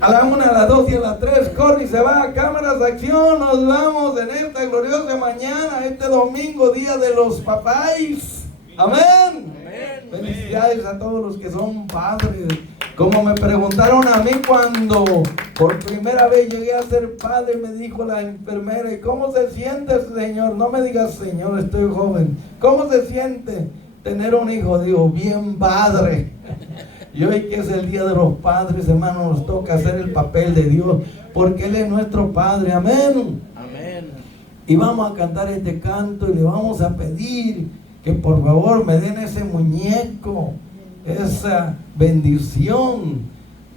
A la 1, a las 2 y a las 3, corre y se va. Cámaras de acción, nos vamos en esta gloriosa mañana, este domingo, día de los papás. Amén. Felicidades a todos los que son padres. Como me preguntaron a mí cuando por primera vez llegué a ser padre, me dijo la enfermera: ¿y cómo se siente, señor? No me digas señor, estoy joven. ¿Cómo se siente tener un hijo? Digo, bien padre. Y hoy que es el día de los padres, hermanos, nos toca hacer el papel de Dios, porque Él es nuestro Padre. Amén. Amén. Y vamos a cantar este canto y le vamos a pedir que por favor me den ese muñeco, esa bendición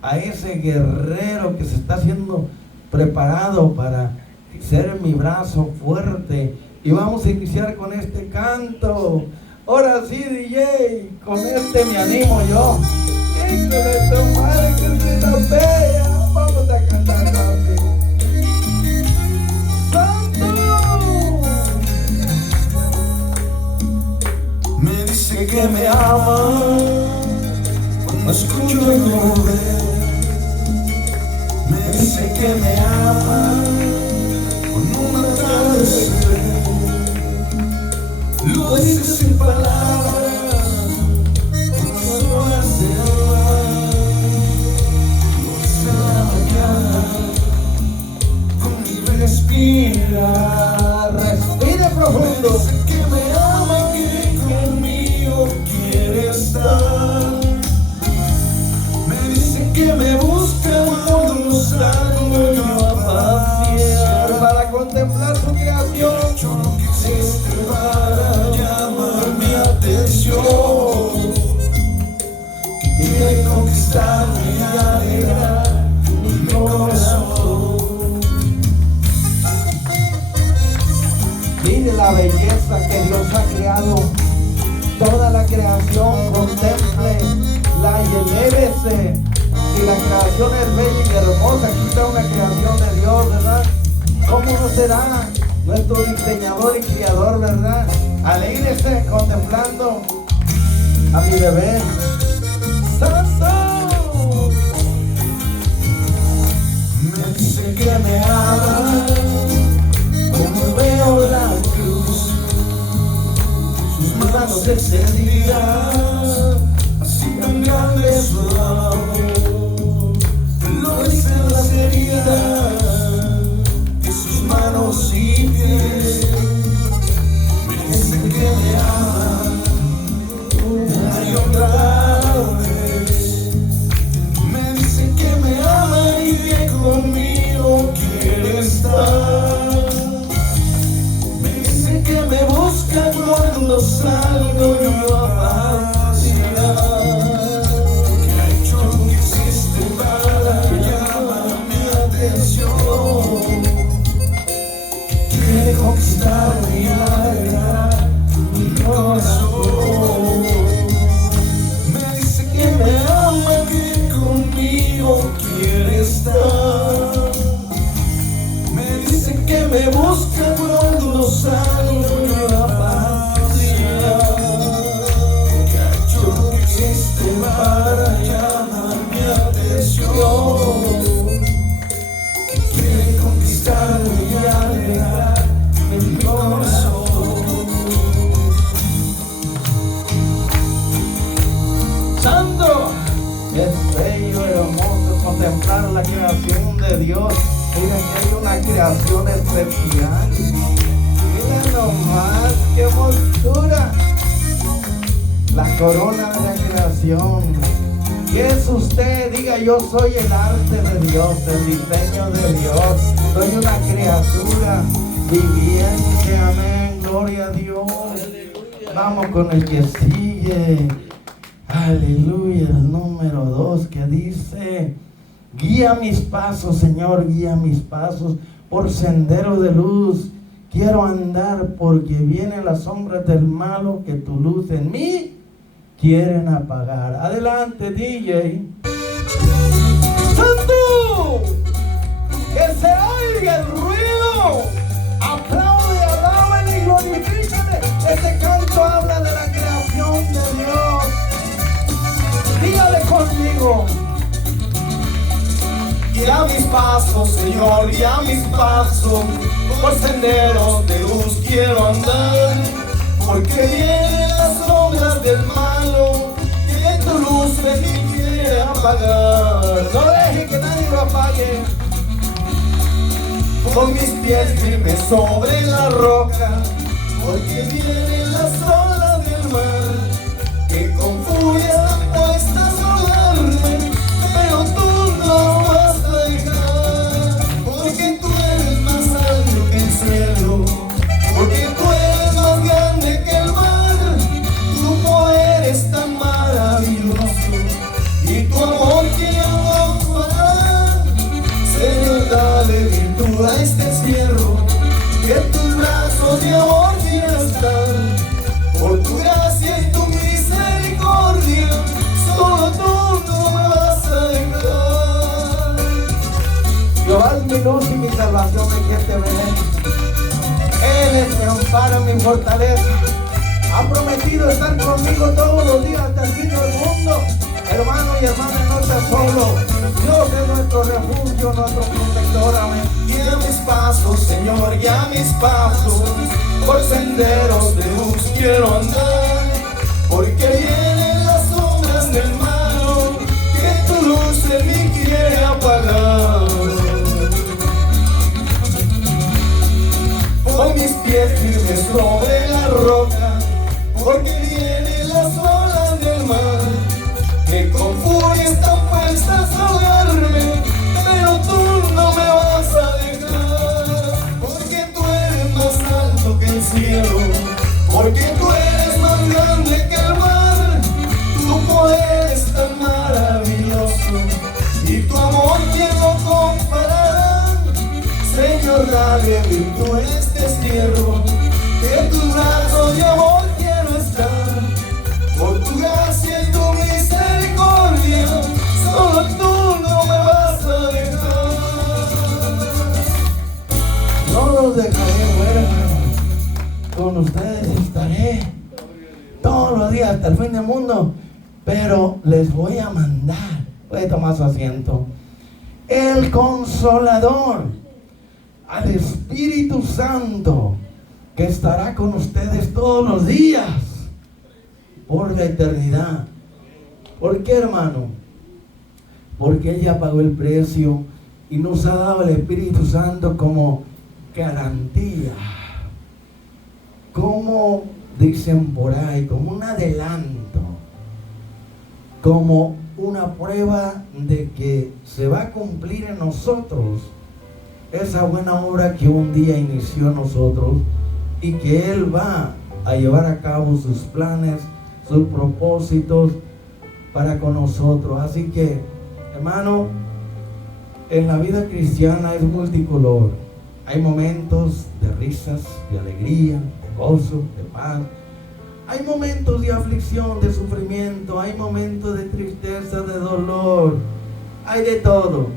a ese guerrero que se está haciendo preparado para ser mi brazo fuerte. Y vamos a iniciar con este canto. Ahora sí, DJ, con este me animo yo. Hijo de tu madre que se la bella. Vamos a cantar así. ¡Santo! Me dice que me ama cuando escucho el nombre. Me dice que me ama con un atardecer. Lo dice sin palabras, con las horas de hablar. Lo dice en la mañana, con mi respirar. Respire profundo. Me dice que me ama y que conmigo quiere estar. Me dice que me busca cuando salgo yo a pasear. Para contemplar su creación. Yo no quisiste para llamar mi atención. Quiere conquistarme y alegrar mi corazón. Mire la belleza que Dios ha creado. Toda la creación, contémplela y elévese. Si la creación es bella y hermosa, aquí está una creación de Dios, ¿verdad? ¿Cómo no será nuestro diseñador y criador, verdad? Alégrese contemplando a mi bebé. ¡Santo! Me dice que me ama, como veo la cruz, sus manos extendidas, así tan grande su amor. Lo dicen las heridas de sus manos y pies. Me dice que me ama una y otra vez. Me dice que me ama y que conmigo quiere estar. Me dice que me busca cuando salgo yo a pasear. Que ha hecho lo que existe para llamar mi atención. Quiere conquistarme y alegrar mi corazón. Me dice que me ama y que conmigo quiere estar. Me dice que me busca cuando salgo yo a pasear. Que ha hecho lo que existe para llamar mi atención. Que quiere conquistarme y alegrar mi corazón. ¡Santo! Es bello, hermoso contemplar la creación de Dios. Miren que hay una creación especial. Miren nomás, qué hermosura. La corona de la creación. ¿Qué es usted? Diga: yo soy el arte de Dios, el diseño de Dios. Soy una criatura viviente. Amén, gloria a Dios. Vamos con el que sigue. Aleluya, el número 2 que dice: guía mis pasos, Señor, guía mis pasos por sendero de luz. Quiero andar porque vienen las sombras del malo que tu luz en mí quieren apagar. Adelante, DJ. ¡Santo! ¡Que se oiga el ruido! Aplaude, alaben y glorifícate. Este canto habla de la creación de Dios. Dígale conmigo: Guía mis pasos, Señor, guía mis pasos, por senderos de luz quiero andar, porque vienen las sombras del malo, que tu luz en mí quiere apagar. No deje que nadie lo apague. Con mis pies firmes sobre la roca, porque vienen las olas del mar, que con furia puestas a ahogarme, pero tú no vas a dejar, porque tú eres más alto que el cielo, porque tú eres más grande que el mar, tu poder es tan maravilloso, y tu amor que no parar. Señor, dale virtud a este encierro, que tus brazos de amor quiero estar, por tu gracia y tu misericordia, solo tú no me vas a dejar. Jehová es mi luz y mi salvación, ¿de quién temeré? Él es mi amparo, mi fortaleza. Ha prometido estar conmigo todos los días hasta el fin del mundo. Hermano y hermana, no estás solo. Dios es nuestro refugio, nuestro protector. Amén. Guía mis pasos, Señor, guía mis pasos, por senderos de luz quiero andar, porque vienen las sombras del malo, que tu luz en mí quiere apagar. Pon mis pies firmes sobre la roca, porque vienen las olas del mar, que con furia están puestas a ahogarme, pero tú no me vas a dejar, porque tú eres más alto que el cielo, porque tú eres más grande que el mar, tu poder es tan maravilloso, y tu amor quién lo comparará. Señor, dale virtud a este encierro, que tus brazos de amor quiero estar, por tu gracia y tu misericordia, solo tú no me vas a dejar. No los dejaré huérfanos, con ustedes estaré todos los días hasta el fin del mundo, pero les voy a mandar, puede tomar su asiento, el Consolador, al Espíritu Santo, que estará con ustedes todos los días por la eternidad. ¿Por qué, hermano? Porque Él ya pagó el precio y nos ha dado el Espíritu Santo como garantía, como dicen por ahí, como un adelanto, como una prueba de que se va a cumplir en nosotros esa buena obra que un día inició en nosotros, y que Él va a llevar a cabo sus planes, sus propósitos para con nosotros. Así que, hermano, en la vida cristiana es multicolor. Hay momentos de risas, de alegría, de gozo, de paz. Hay momentos de aflicción, de sufrimiento. Hay momentos de tristeza, de dolor. Hay de todo.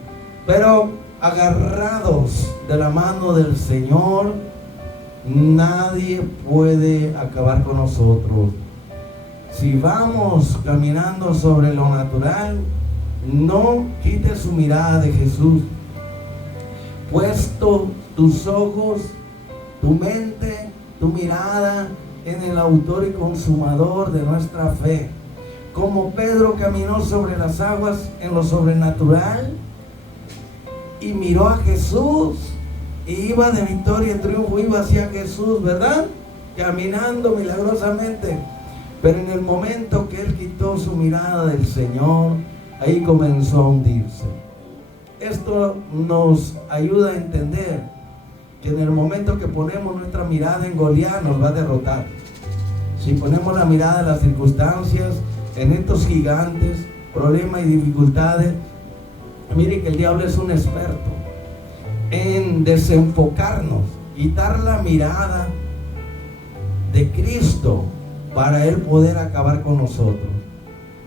Pero agarrados de la mano del Señor, nadie puede acabar con nosotros. Si vamos caminando sobre lo natural, no quites su mirada de Jesús. Puesto tus ojos, tu mente, tu mirada en el autor y consumador de nuestra fe. Como Pedro caminó sobre las aguas en lo sobrenatural y miró a Jesús, y iba de victoria en triunfo, iba hacia Jesús, ¿verdad? Caminando milagrosamente. Pero en el momento que él quitó su mirada del Señor, ahí comenzó a hundirse. Esto nos ayuda a entender que en el momento que ponemos nuestra mirada en Goliat, nos va a derrotar. Si ponemos la mirada en las circunstancias, en estos gigantes, problemas y dificultades, mire que el diablo es un experto en desenfocarnos, quitar la mirada de Cristo para Él poder acabar con nosotros.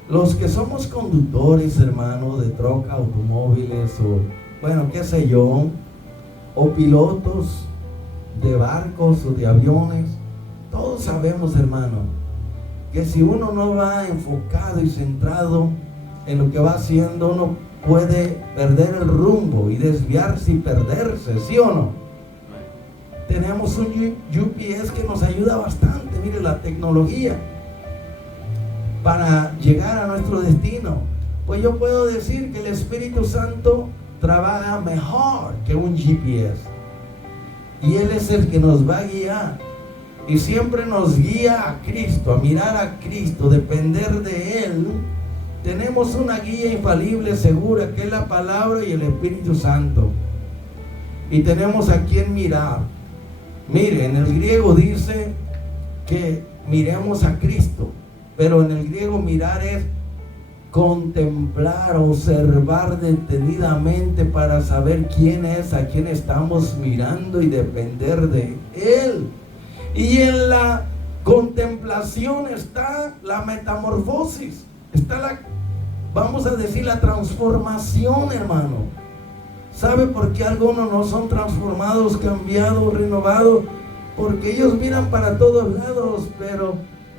Los que somos conductores, hermanos, de troca, automóviles, o bueno, qué sé yo, o pilotos de barcos o de aviones, todos sabemos, hermano, que si uno no va enfocado y centrado en lo que va haciendo, uno puede perder el rumbo y desviarse y perderse, ¿sí o no? Tenemos un GPS que nos ayuda bastante, mire la tecnología, para llegar a nuestro destino. Pues yo puedo decir que el Espíritu Santo trabaja mejor que un GPS. Y Él es el que nos va a guiar. Y siempre nos guía a Cristo, a mirar a Cristo, depender de Él. Tenemos una guía infalible, segura, que es la palabra y el Espíritu Santo. Y tenemos a quien mirar. Mire, en el griego dice que miremos a Cristo. Pero en el griego mirar es contemplar, observar detenidamente para saber quién es, a quién estamos mirando y depender de Él. Y en la contemplación está la metamorfosis, está la, vamos a decir, la transformación, hermano. ¿Sabe por qué algunos no son transformados, cambiados, renovados? Porque ellos miran para todos lados, pero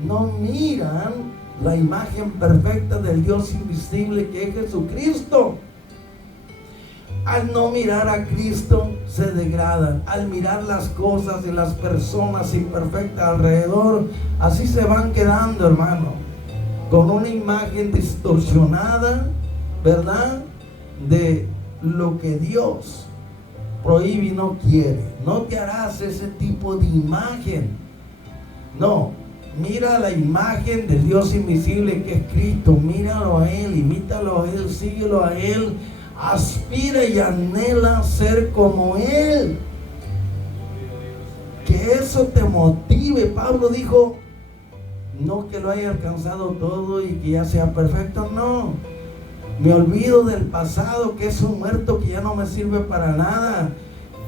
no miran la imagen perfecta del Dios invisible que es Jesucristo. Al no mirar a Cristo se degradan. Al mirar las cosas y las personas imperfectas alrededor, así se van quedando, hermano, con una imagen distorsionada, ¿verdad?, de lo que Dios prohíbe y no quiere. No te harás ese tipo de imagen. No, mira la imagen del Dios invisible que es Cristo. Míralo a Él, imítalo a Él, síguelo a Él. Aspira y anhela ser como Él. Que eso te motive. Pablo dijo, no que lo haya alcanzado todo y que ya sea perfecto, no. Me olvido del pasado, que es un muerto que ya no me sirve para nada,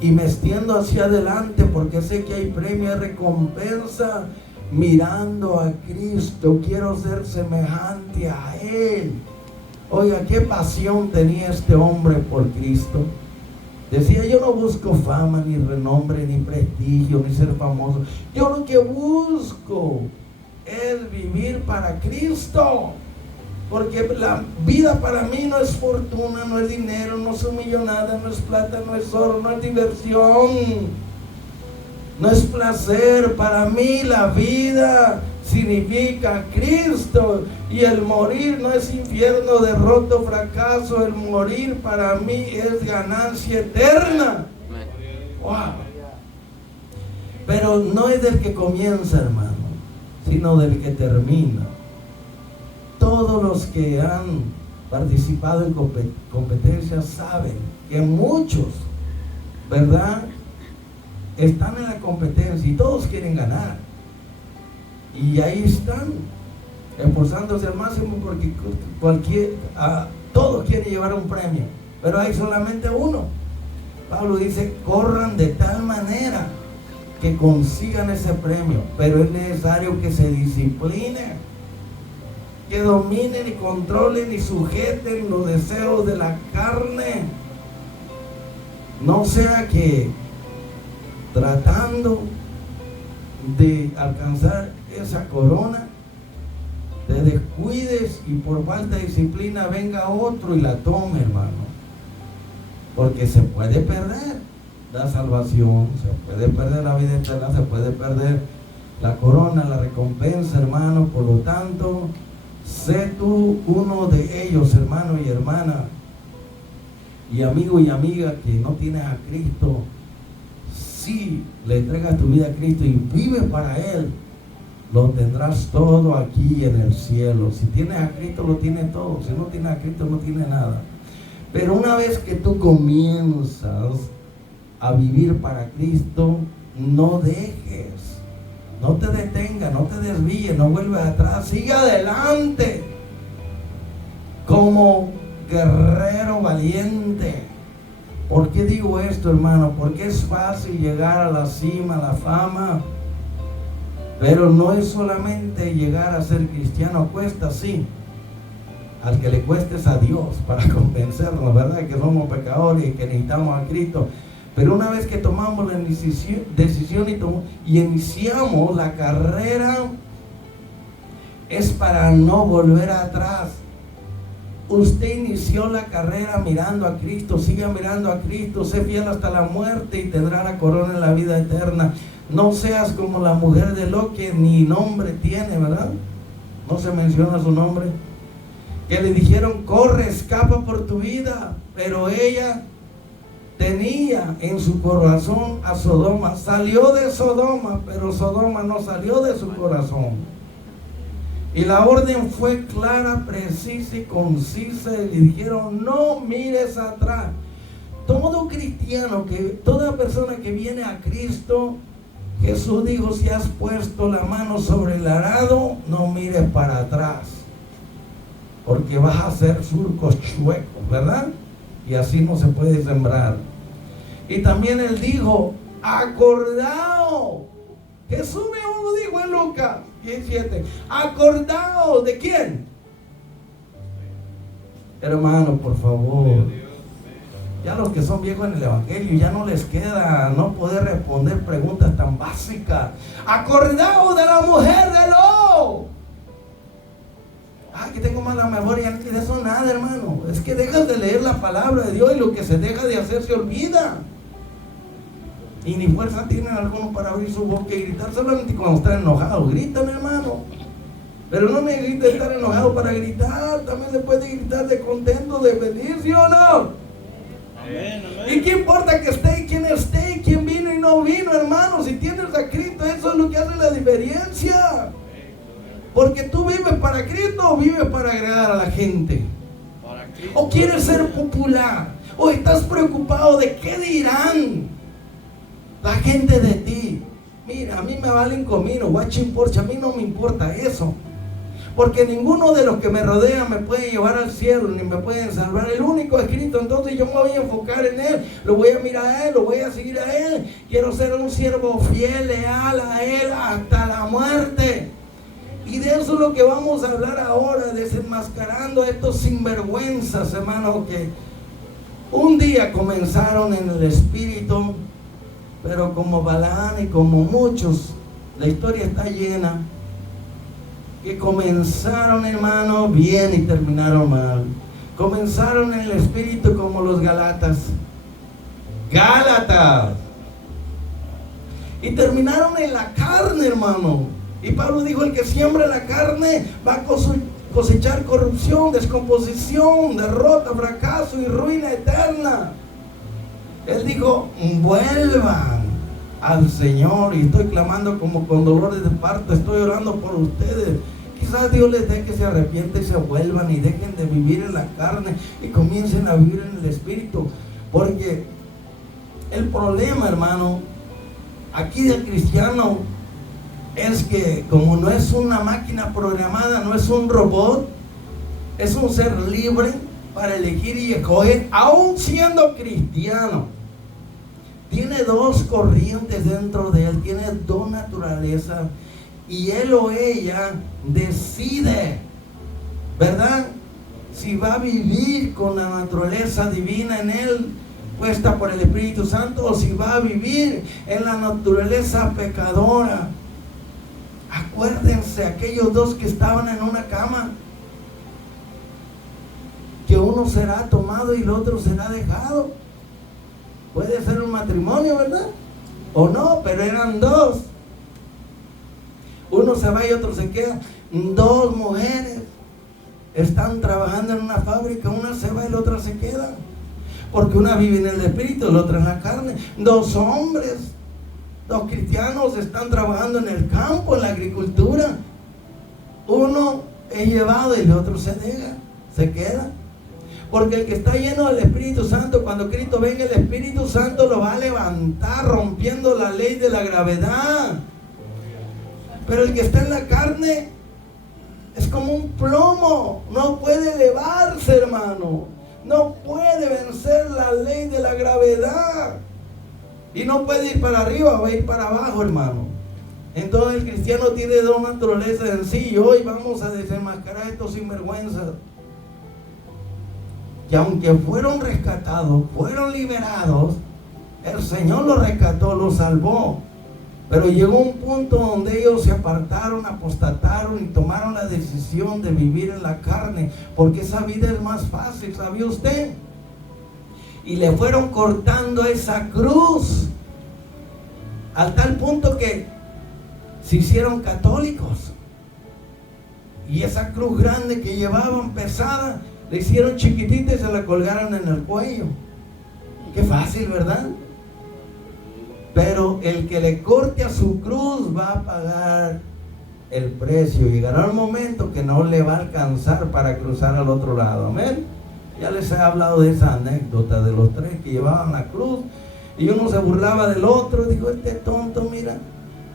y me extiendo hacia adelante porque sé que hay premio y recompensa. Mirando a Cristo, quiero ser semejante a Él. Oiga, qué pasión tenía este hombre por Cristo. Decía, yo no busco fama, ni renombre, ni prestigio, ni ser famoso. Yo lo que busco es vivir para Cristo. Porque la vida para mí no es fortuna, no es dinero, no son millonadas, no es plata, no es oro, no es diversión, no es placer. Para mí la vida significa Cristo, y el morir no es infierno, derrota, fracaso. El morir para mí es ganancia eterna. Wow. Pero no es del que comienza, hermano, sino del que termina. Todos los que han participado en competencias saben que muchos, ¿verdad?, están en la competencia y todos quieren ganar. Y ahí están, esforzándose al máximo porque todos quieren llevar un premio, pero hay solamente uno. Pablo dice, corran de tal manera que consigan ese premio, pero es necesario que se disciplinen, que dominen y controlen y sujeten los deseos de la carne. No sea que tratando de alcanzar esa corona te descuides y por falta de disciplina venga otro y la tome, hermano. Porque se puede perder la salvación, se puede perder la vida eterna, se puede perder la corona, la recompensa, hermano. Por lo tanto, sé tú uno de ellos, hermano y hermana, y amigo y amiga, que no tienes a Cristo. Si le entregas tu vida a Cristo y vives para Él, lo tendrás todo aquí en el cielo. Si tienes a Cristo, lo tienes todo. Si no tienes a Cristo, no tienes nada. Pero una vez que tú comienzas a vivir para Cristo, no dejes, no te detengas, no te desvíes, no vuelves atrás, sigue adelante como guerrero valiente. ¿Por qué digo esto, hermano? Porque es fácil llegar a la cima, a la fama, pero no es solamente llegar a ser cristiano. Cuesta, sí. Al que le cueste es a Dios para convencernos, ¿verdad?, que somos pecadores y que necesitamos a Cristo. Pero una vez que tomamos la decisión y iniciamos la carrera, es para no volver atrás. Usted inició la carrera mirando a Cristo, siga mirando a Cristo, sé fiel hasta la muerte y tendrá la corona en la vida eterna. No seas como la mujer de Lot, que ni nombre tiene, ¿verdad? No se menciona su nombre. Que le dijeron, corre, escapa por tu vida. Pero ella tenía en su corazón a Sodoma. Salió de Sodoma, pero Sodoma no salió de su corazón. Y la orden fue clara, precisa y concisa. Y le dijeron, no mires atrás. Todo cristiano, toda persona que viene a Cristo, Jesús dijo, si has puesto la mano sobre el arado, no mires para atrás, porque vas a hacer surcos chuecos, ¿verdad? Y así no se puede sembrar. Y también él dijo, acordaos. Jesús mismo lo dijo en Lucas 17. Acordaos, ¿de quién? Hermano, por favor. Ya los que son viejos en el evangelio, ya no les queda no poder responder preguntas tan básicas. Acordaos de la mujer de Lot. Que tengo mala memoria, no de eso nada, hermano. Es que dejas de leer la palabra de Dios y lo que se deja de hacer se olvida. Y ni fuerza tienen algunos para abrir su boca y gritar. Solamente cuando están enojados, gritan, hermano. Pero no necesita estar enojado para gritar. También se puede gritar de contento, de feliz, ¿sí o no? Amén, amén. ¿Y qué importa que esté y quién vino y no vino, hermano? Si tienes a Cristo, eso es lo que hace la diferencia. Porque tú vives para Cristo o vives para agradar a la gente. O quieres ser popular. O estás preocupado de qué dirán la gente de ti. Mira, a mí me vale un comino, guachín porcha, a mí no me importa eso. Porque ninguno de los que me rodean me puede llevar al cielo, ni me pueden salvar. El único es Cristo, entonces yo me voy a enfocar en Él. Lo voy a mirar a Él, lo voy a seguir a Él. Quiero ser un siervo fiel, leal a Él hasta la muerte. Y de eso es lo que vamos a hablar ahora, desenmascarando a estos sinvergüenzas, hermanos, que un día comenzaron en el espíritu, pero como Balaán y como muchos, la historia está llena, que comenzaron, hermano, bien y terminaron mal. Comenzaron en el espíritu como los Gálatas. Y terminaron en la carne, hermano. Y Pablo dijo, el que siembra la carne va a cosechar corrupción, descomposición, derrota, fracaso y ruina eterna. Él dijo, vuelvan al Señor. Y estoy clamando como con dolores de parto, estoy orando por ustedes. Quizás Dios les dé que se arrepienten y se vuelvan y dejen de vivir en la carne y comiencen a vivir en el espíritu. Porque el problema, hermano, aquí del cristiano es que como no es una máquina programada, no es un robot, es un ser libre para elegir y escoger, aún siendo cristiano. Tiene dos corrientes dentro de él, tiene dos naturalezas, y él o ella decide, ¿verdad? Si va a vivir con la naturaleza divina en él, puesta por el Espíritu Santo, o si va a vivir en la naturaleza pecadora. Acuérdense, aquellos dos que estaban en una cama, que uno será tomado y el otro será dejado. Puede ser un matrimonio, ¿verdad? O no, pero eran dos. Uno se va y otro se queda. Dos mujeres están trabajando en una fábrica, una se va y la otra se queda. Porque una vive en el espíritu, la otra en la carne. Dos hombres, dos cristianos están trabajando en el campo, en la agricultura. Uno es llevado y el otro se deja, se queda. Porque el que está lleno del Espíritu Santo, cuando Cristo venga, el Espíritu Santo lo va a levantar, rompiendo la ley de la gravedad. Pero el que está en la carne es como un plomo, no puede elevarse, hermano. No puede vencer la ley de la gravedad. Y no puede ir para arriba, va a ir para abajo, hermano. Entonces el cristiano tiene dos naturalezas en sí. Y hoy vamos a desenmascarar a estos sinvergüenzas, que aunque fueron rescatados, fueron liberados, el Señor los rescató, los salvó. Pero llegó un punto donde ellos se apartaron, apostataron y tomaron la decisión de vivir en la carne, porque esa vida es más fácil, ¿sabía usted? Y le fueron cortando esa cruz, al tal punto que se hicieron católicos. Y esa cruz grande que llevaban pesada, le hicieron chiquitita y se la colgaron en el cuello. Qué fácil, ¿verdad? Pero el que le corte a su cruz va a pagar el precio. Llegará un momento que no le va a alcanzar para cruzar al otro lado. Amén. Ya les he hablado de esa anécdota de los tres que llevaban la cruz y uno se burlaba del otro. Dijo, este tonto, mira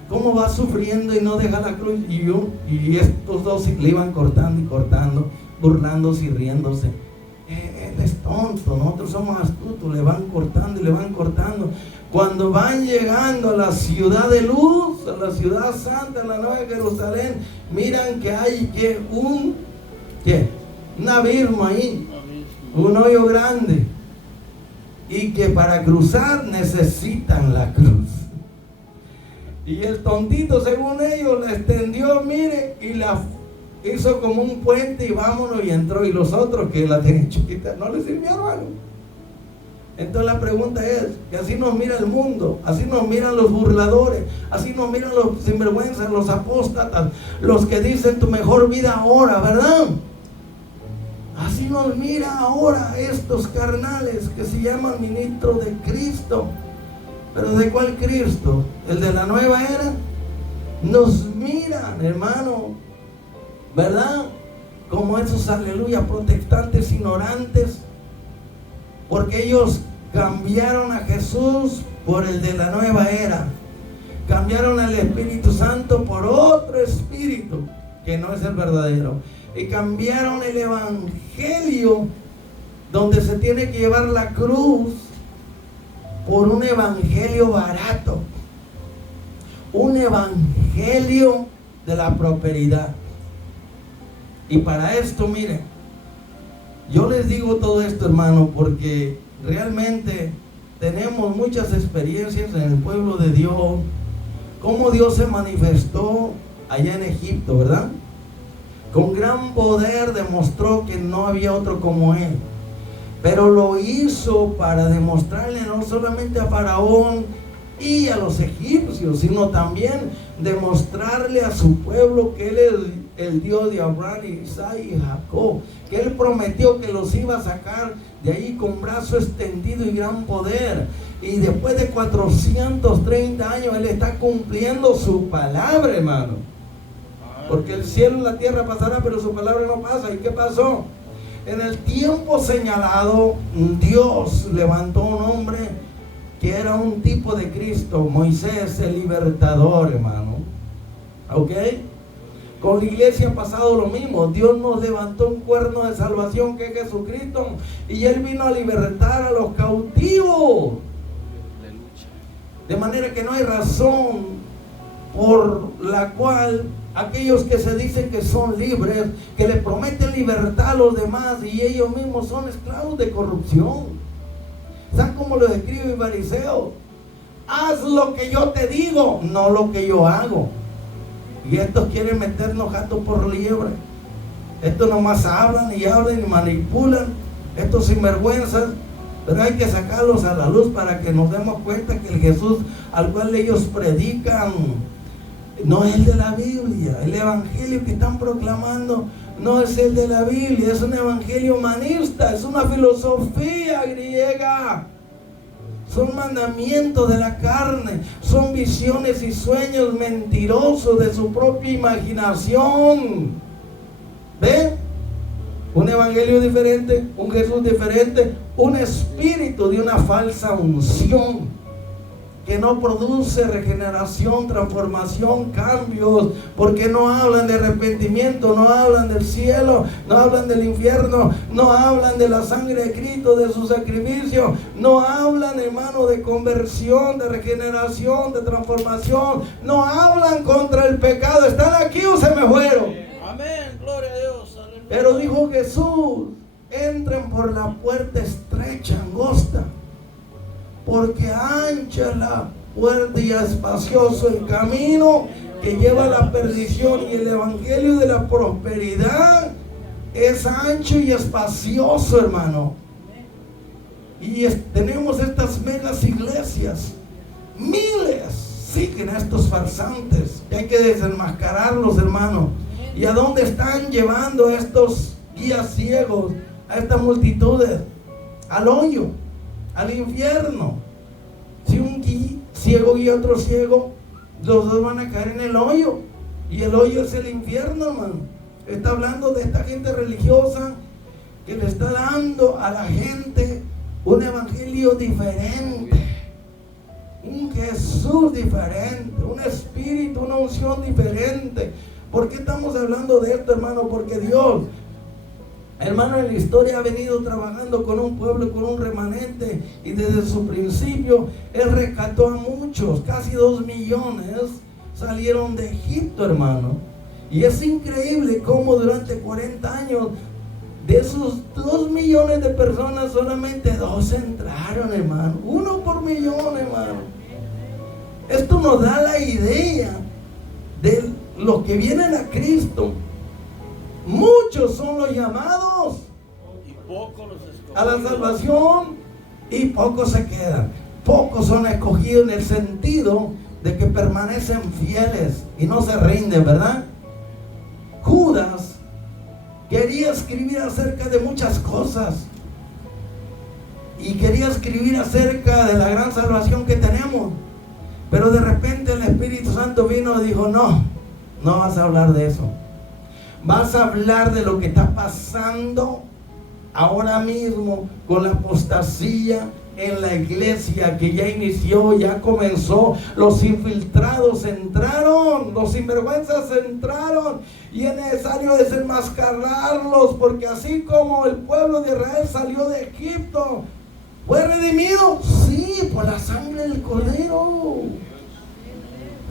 cómo va sufriendo y no deja la cruz. Y estos dos le iban cortando y cortando, burlándose y riéndose. Él es tonto, nosotros somos astutos. Le van cortando y le van cortando. Cuando van llegando a la ciudad de luz, a la ciudad santa, a la Nueva Jerusalén, miran que hay un abismo ahí, un hoyo grande, y que para cruzar necesitan la cruz. Y el tontito, según ellos, la extendió, mire, y la hizo como un puente y vámonos, y entró. Y los otros que la tenían chiquita no les sirvieron algo. Entonces la pregunta es, que así nos mira el mundo, así nos miran los burladores, así nos miran los sinvergüenzas, los apóstatas, los que dicen tu mejor vida ahora, ¿verdad? Así nos mira ahora estos carnales que se llaman ministros de Cristo. ¿Pero de cuál Cristo? ¿El de la nueva era? Nos miran, hermano, ¿verdad? Como esos, aleluya, protestantes ignorantes. Porque ellos cambiaron a Jesús por el de la nueva era. Cambiaron al Espíritu Santo por otro espíritu que no es el verdadero. Y cambiaron el evangelio donde se tiene que llevar la cruz por un evangelio barato. Un evangelio de la prosperidad. Y para esto, miren, yo les digo todo esto, hermano, porque realmente tenemos muchas experiencias en el pueblo de Dios, cómo Dios se manifestó allá en Egipto, ¿verdad? Con gran poder demostró que no había otro como Él, pero lo hizo para demostrarle no solamente a Faraón y a los egipcios, sino también demostrarle a su pueblo que Él es el Dios de Abraham, Isaac y Jacob, que Él prometió que los iba a sacar de ahí con brazo extendido y gran poder. Y después de 430 años Él está cumpliendo su palabra, hermano. Porque el cielo y la tierra pasará, pero su palabra no pasa. ¿Y qué pasó? En el tiempo señalado, Dios levantó un hombre que era un tipo de Cristo, Moisés, el libertador, hermano. ¿Ok? Con la iglesia ha pasado lo mismo. Dios nos levantó un cuerno de salvación que es Jesucristo, y Él vino a libertar a los cautivos. De manera que no hay razón por la cual aquellos que se dicen que son libres, que le prometen libertad a los demás y ellos mismos son esclavos de corrupción. ¿Saben cómo lo describe el fariseo? Haz lo que yo te digo, no lo que yo hago. Y estos quieren meternos gato por liebre. Estos nomás hablan y hablan y manipulan. Estos sinvergüenzas. Pero hay que sacarlos a la luz para que nos demos cuenta que el Jesús al cual ellos predican no es el de la Biblia. El evangelio que están proclamando no es el de la Biblia. Es un evangelio humanista, es una filosofía griega. Son mandamientos de la carne, son visiones y sueños mentirosos de su propia imaginación. ¿Ven? Un evangelio diferente, un Jesús diferente, un espíritu de una falsa unción que no produce regeneración, transformación, cambios, porque no hablan de arrepentimiento, no hablan del cielo, no hablan del infierno, no hablan de la sangre de Cristo, de su sacrificio, no hablan, hermano, de conversión, de regeneración, de transformación, no hablan contra el pecado. ¿Están aquí o se me fueron? Amén, gloria a Dios. Aleluya. Pero dijo Jesús, entren por la puerta estrecha, angosta, porque ancha fuerte y espacioso el camino que lleva a la perdición, y el evangelio de la prosperidad es ancho y espacioso, hermano. Y tenemos estas megas iglesias, miles siguen a estos farsantes, que hay que desenmascararlos, hermano. ¿Y a dónde están llevando a estos guías ciegos, a estas multitudes? Al hoyo, al infierno. Si un ciego guía a otro ciego, los dos van a caer en el hoyo, y el hoyo es el infierno, hermano. Está hablando de esta gente religiosa que le está dando a la gente un evangelio diferente, un Jesús diferente, un espíritu, una unción diferente. ¿Por qué estamos hablando de esto, hermano? Porque Dios, hermano, en la historia ha venido trabajando con un pueblo, con un remanente, y desde su principio Él rescató a muchos. Casi 2 millones salieron de Egipto, hermano. Y es increíble cómo durante 40 años de esos 2 millones de personas solamente 2 entraron, hermano. 1 por millón, hermano. Esto nos da la idea de los que vienen a Cristo. Muchos son los llamados a la salvación, y pocos se quedan. Pocos son escogidos en el sentido de que permanecen fieles y no se rinden, ¿verdad? Judas quería escribir acerca de muchas cosas, y quería escribir acerca de la gran salvación que tenemos, pero de repente el Espíritu Santo vino y dijo: no vas a hablar de eso. Vas a hablar de lo que está pasando ahora mismo con la apostasía en la iglesia, que ya inició, ya comenzó. Los infiltrados entraron, los sinvergüenzas entraron, y es necesario desenmascararlos, porque así como el pueblo de Israel salió de Egipto, ¿fue redimido? Sí, por la sangre del Cordero.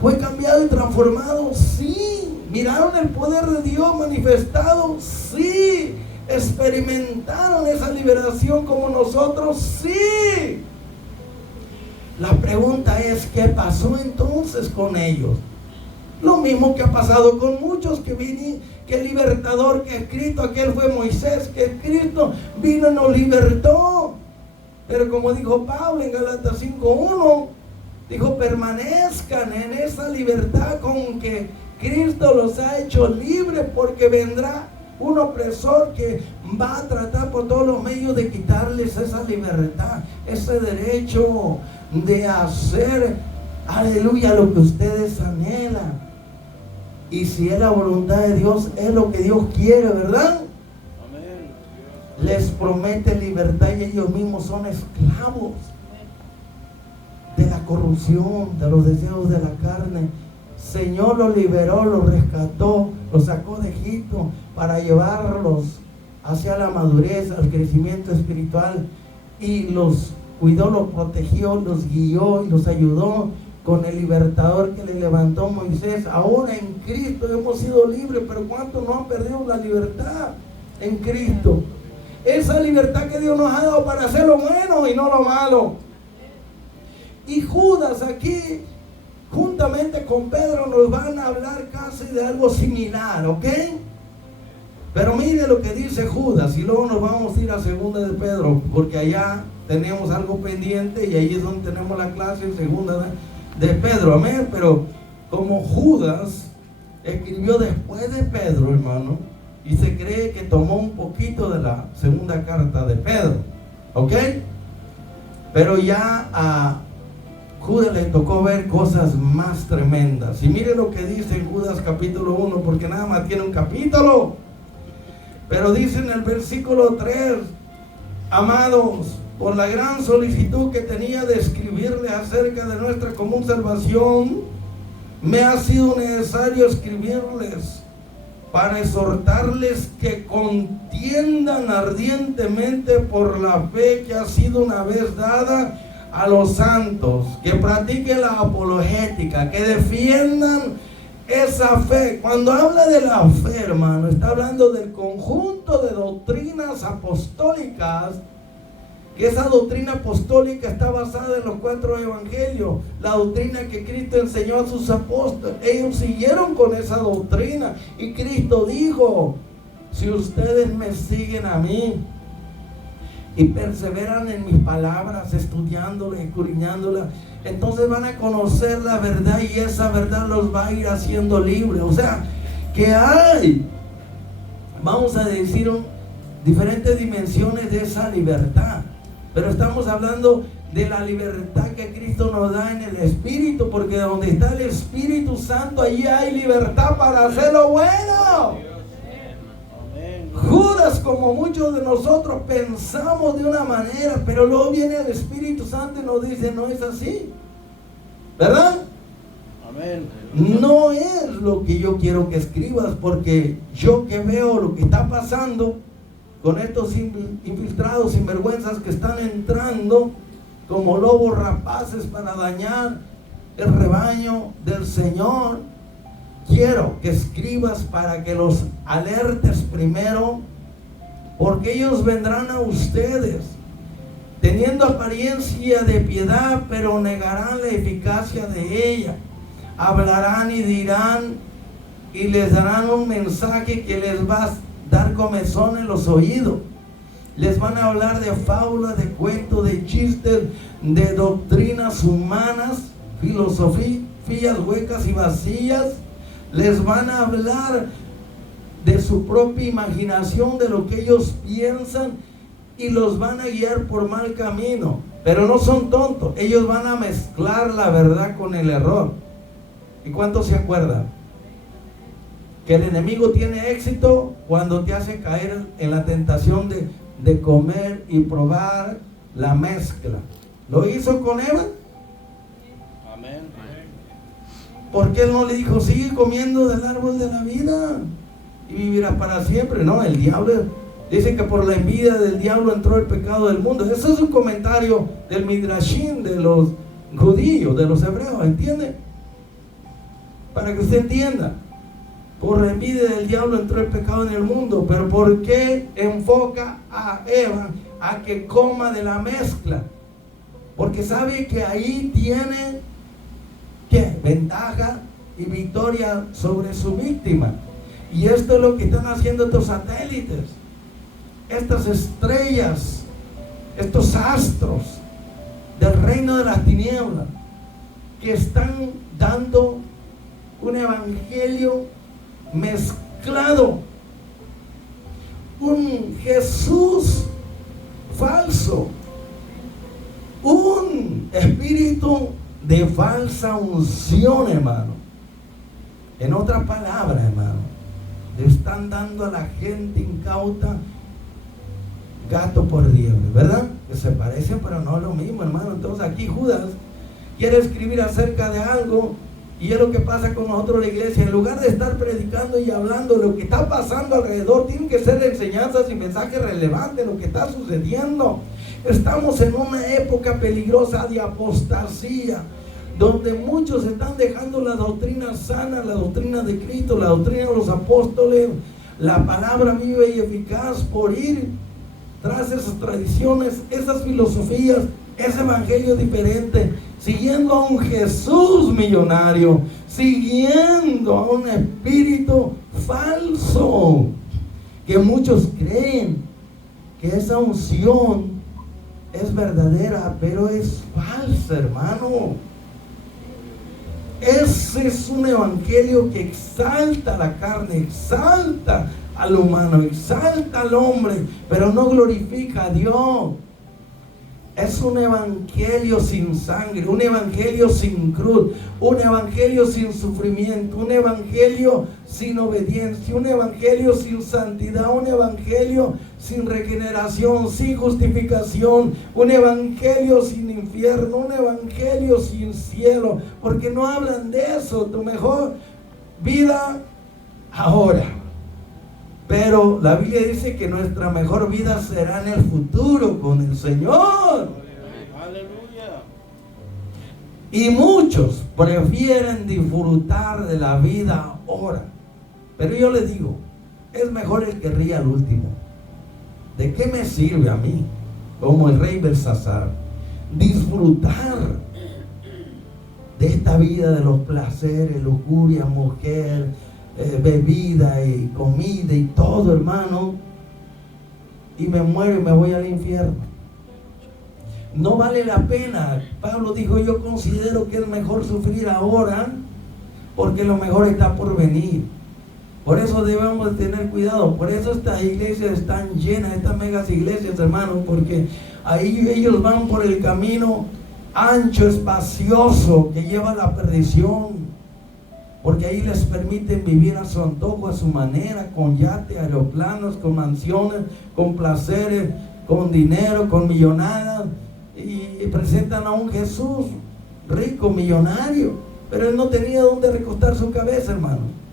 ¿Fue cambiado y transformado? Sí. ¿Miraron el poder de Dios manifestado? Sí. ¿Experimentaron esa liberación como nosotros? Sí. La pregunta es: ¿qué pasó entonces con ellos? Lo mismo que ha pasado con muchos que el libertador que es Cristo, aquel fue Moisés, que Cristo vino y nos libertó. Pero como dijo Pablo en Gálatas 5:1, dijo: permanezcan en esa libertad con que Cristo los ha hecho libres, porque vendrá un opresor que va a tratar por todos los medios de quitarles esa libertad, ese derecho de hacer, aleluya, lo que ustedes anhelan. Y si es la voluntad de Dios, es lo que Dios quiere, ¿verdad? Amén. Les promete libertad, y ellos mismos son esclavos de la corrupción, de los deseos de la carne. Señor los liberó, los rescató, los sacó de Egipto para llevarlos hacia la madurez, al crecimiento espiritual, y los cuidó, los protegió, los guió y los ayudó con el libertador que le levantó Moisés. Ahora en Cristo hemos sido libres, pero ¿cuántos no han perdido la libertad en Cristo? Esa libertad que Dios nos ha dado para hacer lo bueno y no lo malo. Y Judas aquí, juntamente con Pedro, nos van a hablar casi de algo similar, ¿ok? Pero mire lo que dice Judas, y luego nos vamos a ir a segunda de Pedro, porque allá tenemos algo pendiente, y ahí es donde tenemos la clase en segunda de Pedro, amén. Pero como Judas escribió después de Pedro, hermano, y se cree que tomó un poquito de la segunda carta de Pedro, ¿ok? Pero ya a Judas le tocó ver cosas más tremendas. Y mire lo que dice en Judas capítulo 1, porque nada más tiene un capítulo. Pero dice en el versículo 3: amados, por la gran solicitud que tenía de escribirle acerca de nuestra común salvación, me ha sido necesario escribirles para exhortarles que contiendan ardientemente por la fe que ha sido una vez dada a los santos, que practiquen la apologética, que defiendan esa fe. Cuando habla de la fe, hermano, está hablando del conjunto de doctrinas apostólicas que esa doctrina apostólica está basada en los 4 evangelios, la doctrina que Cristo enseñó a sus apóstoles. Ellos siguieron con esa doctrina y Cristo dijo: si ustedes me siguen a mí y perseveran en mis palabras, estudiándolas, escudriñándolas, entonces van a conocer la verdad y esa verdad los va a ir haciendo libres. O sea, que hay, vamos a decir, diferentes dimensiones de esa libertad. Pero estamos hablando de la libertad que Cristo nos da en el Espíritu, porque donde está el Espíritu Santo, allí hay libertad para hacer lo bueno. Judas, como muchos de nosotros pensamos de una manera, pero luego viene el Espíritu Santo y nos dice: no es así, ¿verdad? Amén. No es lo que yo quiero que escribas, porque yo que veo lo que está pasando con estos infiltrados sinvergüenzas que están entrando como lobos rapaces para dañar el rebaño del Señor, quiero que escribas para que los alertes primero, porque ellos vendrán a ustedes teniendo apariencia de piedad, pero negarán la eficacia de ella. Hablarán y dirán y les darán un mensaje que les va a dar comezón en los oídos. Les van a hablar de fábulas, de cuentos, de chistes, de doctrinas humanas, filosofías huecas y vacías. Les van a hablar de su propia imaginación, de lo que ellos piensan, y los van a guiar por mal camino. Pero no son tontos, ellos van a mezclar la verdad con el error. ¿Y cuántos se acuerdan? Que el enemigo tiene éxito cuando te hace caer en la tentación de comer y probar la mezcla. ¿Lo hizo con Eva? Amén. ¿Por qué no le dijo: sigue comiendo del árbol de la vida y vivirás para siempre? No, el diablo dice que por la envidia del diablo entró el pecado del mundo. Ese es un comentario del Midrashim, de los judíos, de los hebreos, ¿entiende? Para que usted entienda. Por la envidia del diablo entró el pecado en el mundo. Pero ¿por qué enfoca a Eva a que coma de la mezcla? Porque sabe que ahí tiene ¿qué? Ventaja y victoria sobre su víctima. Y esto es lo que están haciendo estos satélites, estas estrellas, estos astros del reino de las tinieblas, que están dando un evangelio mezclado, un Jesús falso, un espíritu de falsa unción, hermano. En otras palabras, hermano, le están dando a la gente incauta gato por liebre, ¿verdad? Que se parece, pero no es lo mismo, hermano. Entonces aquí Judas quiere escribir acerca de algo. Y es lo que pasa con nosotros en la iglesia. En lugar de estar predicando y hablando de lo que está pasando alrededor, tienen que ser enseñanzas y mensajes relevantes de lo que está sucediendo. Estamos en una época peligrosa de apostasía, donde muchos están dejando la doctrina sana, la doctrina de Cristo, la doctrina de los apóstoles, la palabra viva y eficaz, por ir tras esas tradiciones, esas filosofías, ese evangelio diferente, siguiendo a un Jesús millonario, siguiendo a un espíritu falso, que muchos creen que esa unción es verdadera, pero es falsa, hermano. Ese es un evangelio que exalta la carne, exalta al humano, exalta al hombre, pero no glorifica a Dios. Es un evangelio sin sangre, un evangelio sin cruz, un evangelio sin sufrimiento, un evangelio sin obediencia, un evangelio sin santidad, un evangelio sin regeneración, sin justificación, un evangelio sin infierno, un evangelio sin cielo, porque no hablan de eso, tu mejor vida ahora. Pero la Biblia dice que nuestra mejor vida será en el futuro con el Señor. Aleluya. Y muchos prefieren disfrutar de la vida ahora. Pero yo les digo, es mejor el que ríe al último. ¿De qué me sirve a mí como el rey Belsasar, disfrutar de esta vida de los placeres, lujuria, mujer, bebida y comida y todo, hermano, y me muero y me voy al infierno. No vale la pena. Pablo dijo: yo considero que es mejor sufrir ahora, porque lo mejor está por venir. Por eso debemos de tener cuidado. Por eso estas iglesias están llenas, estas megas iglesias, hermanos, porque ahí ellos van por el camino ancho, espacioso, que lleva a la perdición. Porque ahí les permiten vivir a su antojo, a su manera, con yates, aeroplanos, con mansiones, con placeres, con dinero, con millonadas. Y presentan a un Jesús rico, millonario, pero él no tenía dónde recostar su cabeza, hermano.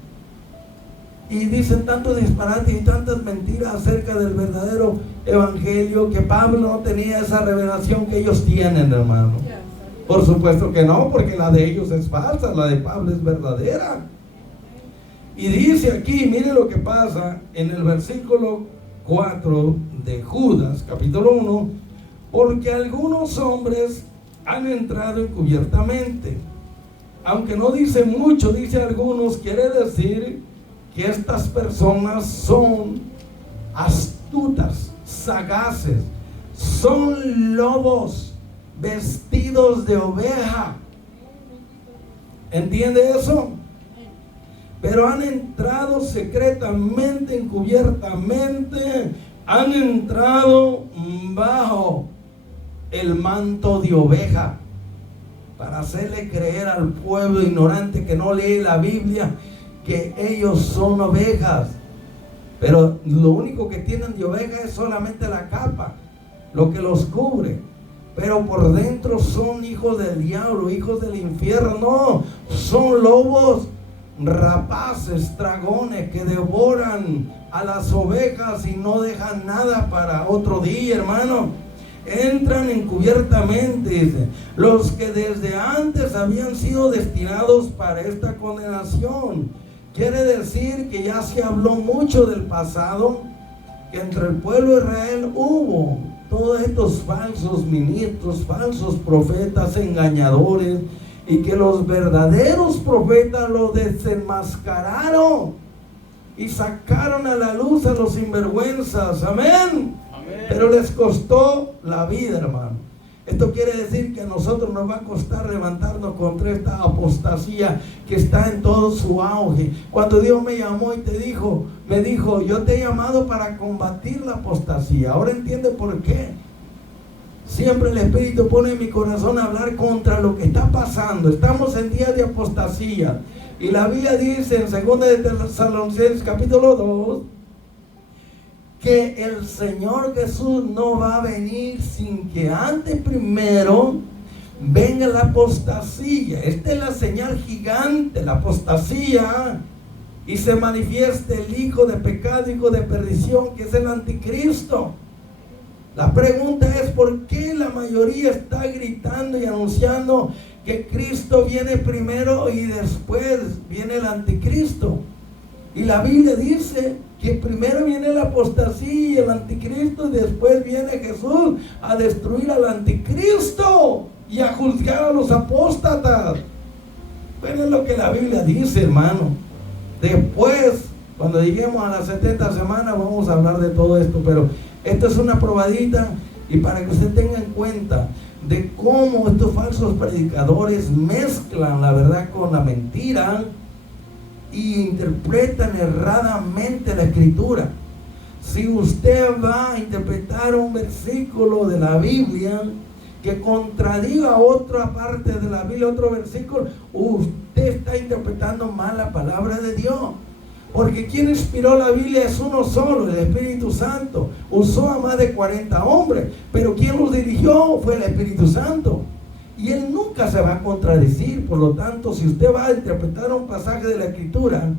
Y dicen tantos disparates y tantas mentiras acerca del verdadero evangelio, que Pablo no tenía esa revelación que ellos tienen, hermano. Por supuesto que no, porque la de ellos es falsa, la de Pablo es verdadera. Y dice aquí, mire lo que pasa en el versículo 4 de Judas, capítulo 1: porque algunos hombres han entrado encubiertamente. Aunque no dice mucho, dice algunos, quiere decir que estas personas son astutas, sagaces, son lobos vestidos de oveja. ¿Entiende eso? Pero han entrado secretamente, encubiertamente, han entrado bajo el manto de oveja, para hacerle creer al pueblo ignorante que no lee la Biblia que ellos son ovejas. Pero lo único que tienen de oveja es solamente la capa, lo que los cubre. Pero por dentro son hijos del diablo, hijos del infierno. No, son lobos rapaces, dragones, que devoran a las ovejas y no dejan nada para otro día, hermano. Entran encubiertamente, dice, los que desde antes habían sido destinados para esta condenación. Quiere decir que ya se habló mucho del pasado, que entre el pueblo de Israel hubo todos estos falsos ministros, falsos profetas, engañadores, y que los verdaderos profetas los desenmascararon y sacaron a la luz a los sinvergüenzas. Amén. Pero les costó la vida, hermano. Esto quiere decir que a nosotros nos va a costar levantarnos contra esta apostasía que está en todo su auge. Cuando Dios me llamó y me dijo, yo te he llamado para combatir la apostasía. Ahora entiende por qué. Siempre el Espíritu pone en mi corazón a hablar contra lo que está pasando. Estamos en días de apostasía. Y la Biblia dice en 2 de Tesalonicenses capítulo 2, que el Señor Jesús no va a venir sin que antes primero venga la apostasía. Esta es la señal gigante, la apostasía, y se manifieste el hijo de pecado, hijo de perdición, que es el anticristo. La pregunta es: ¿por qué la mayoría está gritando y anunciando que Cristo viene primero y después viene el anticristo? Y la Biblia dice que primero viene la apostasía y el anticristo, y después viene Jesús a destruir al anticristo y a juzgar a los apóstatas. Bueno, es lo que la Biblia dice, hermano. Después, cuando lleguemos a las 70 semanas, vamos a hablar de todo esto, pero esto es una probadita, y para que usted tenga en cuenta de cómo estos falsos predicadores mezclan la verdad con la mentira y interpretan erradamente la escritura. Si usted va a interpretar un versículo de la Biblia que contradiga otra parte de la Biblia, otro versículo, usted está interpretando mal la palabra de Dios. Porque quien inspiró la Biblia es uno solo, el Espíritu Santo. Usó a más de 40 hombres, pero quien los dirigió fue el Espíritu Santo. Y él nunca se va a contradecir. Por lo tanto, si usted va a interpretar un pasaje de la Escritura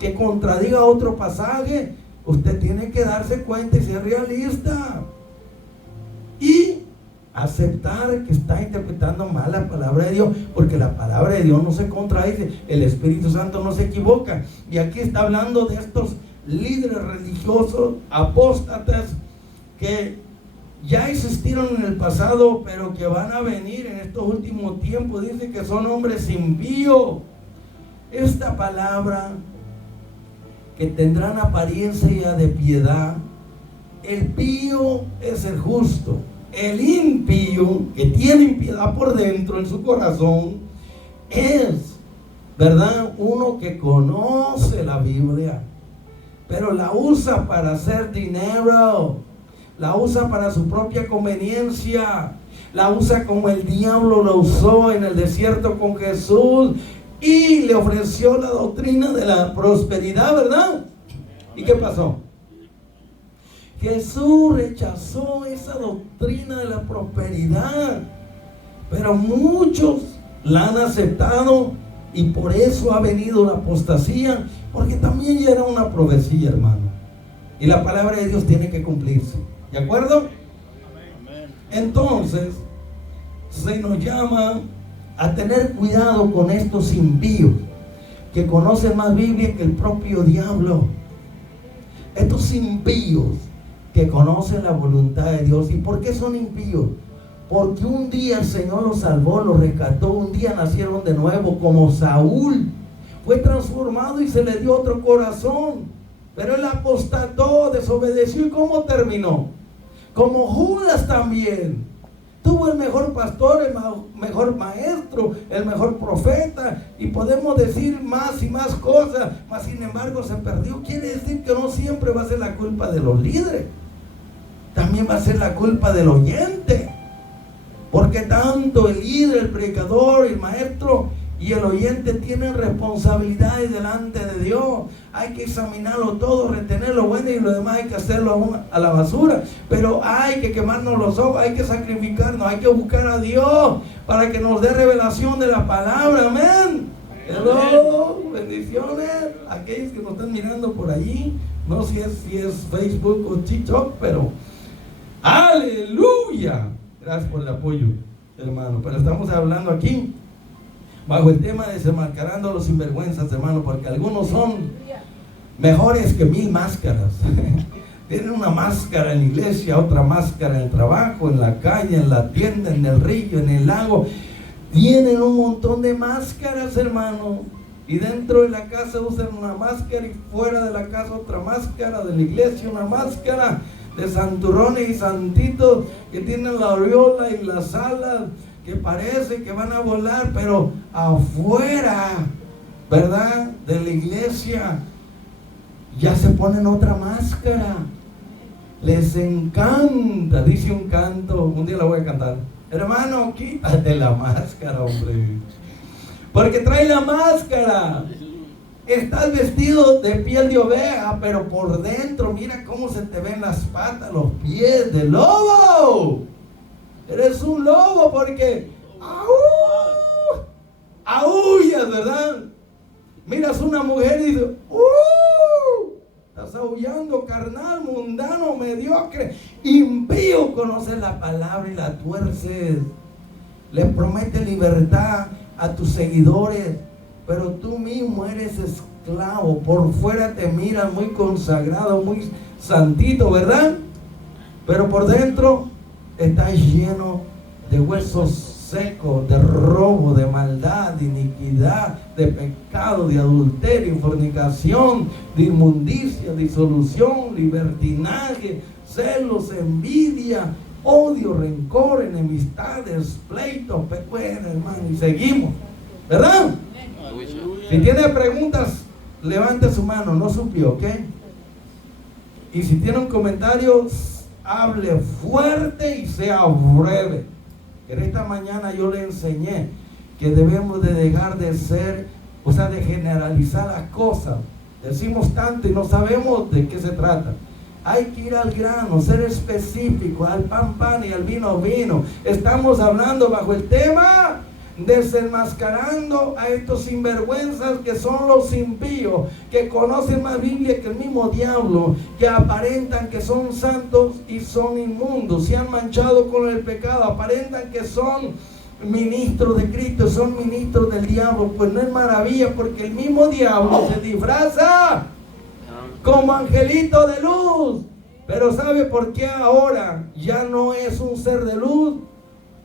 que contradiga otro pasaje, usted tiene que darse cuenta y ser realista y aceptar que está interpretando mal la palabra de Dios, porque la palabra de Dios no se contradice, el Espíritu Santo no se equivoca. Y aquí está hablando de estos líderes religiosos apóstatas que ya existieron en el pasado, pero que van a venir en estos últimos tiempos. Dice que son hombres impíos. Esta palabra, que tendrán apariencia de piedad. El pío es el justo. El impío, que tiene impiedad por dentro en su corazón, es, ¿verdad?, uno que conoce la Biblia, pero la usa para hacer dinero, la usa para su propia conveniencia, la usa como el diablo lo usó en el desierto con Jesús y le ofreció la doctrina de la prosperidad, ¿verdad? ¿Y qué pasó? Jesús rechazó esa doctrina de la prosperidad, pero muchos la han aceptado y por eso ha venido la apostasía, porque también ya era una profecía, hermano, y la palabra de Dios tiene que cumplirse, ¿de acuerdo? Entonces se nos llama a tener cuidado con estos impíos que conocen más Biblia que el propio diablo. Estos impíos que conocen la voluntad de Dios. ¿Y por qué son impíos? Porque un día el Señor los salvó, los rescató, un día nacieron de nuevo, como Saúl. Fue transformado y se le dio otro corazón. Pero él apostató, desobedeció. ¿Y cómo terminó? Como Judas también. Tuvo el mejor pastor, el mejor maestro, el mejor profeta, y podemos decir más y más cosas, mas sin embargo se perdió. Quiere decir que no siempre va a ser la culpa de los líderes, también va a ser la culpa del oyente, porque tanto el líder, el predicador, el maestro y el oyente tienen responsabilidades delante de Dios. Hay que examinarlo todo, retener lo bueno y lo demás hay que hacerlo a la basura. Pero hay que quemarnos los ojos, hay que sacrificarnos, hay que buscar a Dios para que nos dé revelación de la palabra. Amén. Hello, bendiciones. Aquellos que nos están mirando por allí, no sé si es Facebook o TikTok, pero aleluya. Gracias por el apoyo, hermano. Pero estamos hablando aquí bajo el tema de desenmascarando a los sinvergüenzas, hermano, porque algunos son mejores que 1000 máscaras. Tienen una máscara en la iglesia, otra máscara en el trabajo, en la calle, en la tienda, en el río, en el lago. Tienen un montón de máscaras, hermano. Y dentro de la casa usan una máscara y fuera de la casa otra máscara, de la iglesia una máscara, de santurrones y santitos que tienen la aureola y las alas, que parece que van a volar, pero afuera, ¿verdad?, de la iglesia ya se ponen otra máscara. Les encanta, dice un canto, un día la voy a cantar: hermano, quítate la máscara, hombre, porque trae la máscara. Estás vestido de piel de oveja, pero por dentro mira cómo se te ven las patas, los pies de lobo. Eres un lobo porque aullas, ¿verdad? Miras una mujer y dices, estás aullando, carnal, mundano, mediocre, impío. Conoces la palabra y la tuerces. Les prometes libertad a tus seguidores, pero tú mismo eres esclavo. Por fuera te miras muy consagrado, muy santito, ¿verdad? Pero por dentro estás lleno de huesos secos, de robo, de maldad, de iniquidad, de pecado, de adulterio, fornicación, de inmundicia, disolución, libertinaje, celos, envidia, odio, rencor, enemistades, pleitos, bueno, hermano, y seguimos, ¿verdad? Si tiene preguntas, levante su mano, no supió, ¿ok? Y si tiene un comentario, hable fuerte y sea breve. En esta mañana yo le enseñé que debemos de dejar de ser, o sea, de generalizar las cosas. Decimos tanto y no sabemos de qué se trata. Hay que ir al grano, ser específico, al pan pan y al vino vino. Estamos hablando bajo el tema desenmascarando a estos sinvergüenzas que son los impíos, que conocen más Biblia que el mismo diablo, que aparentan que son santos y son inmundos, se han manchado con el pecado, aparentan que son ministros de Cristo, son ministros del diablo. Pues no es maravilla, porque el mismo diablo se disfraza como angelito de luz Pero ¿sabe por qué ahora ya no es un ser de luz?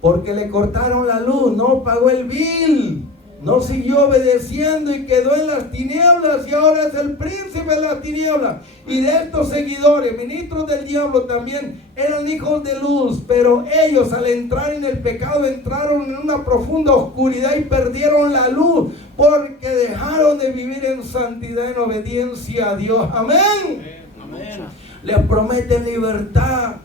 Porque le cortaron la luz, no pagó el bill, no siguió obedeciendo y quedó en las tinieblas, y ahora es el príncipe de las tinieblas. Y de estos seguidores, ministros del diablo, también eran hijos de luz, pero ellos al entrar en el pecado entraron en una profunda oscuridad y perdieron la luz, porque dejaron de vivir en santidad, en obediencia a Dios. Amén. Amén. Les prometen libertad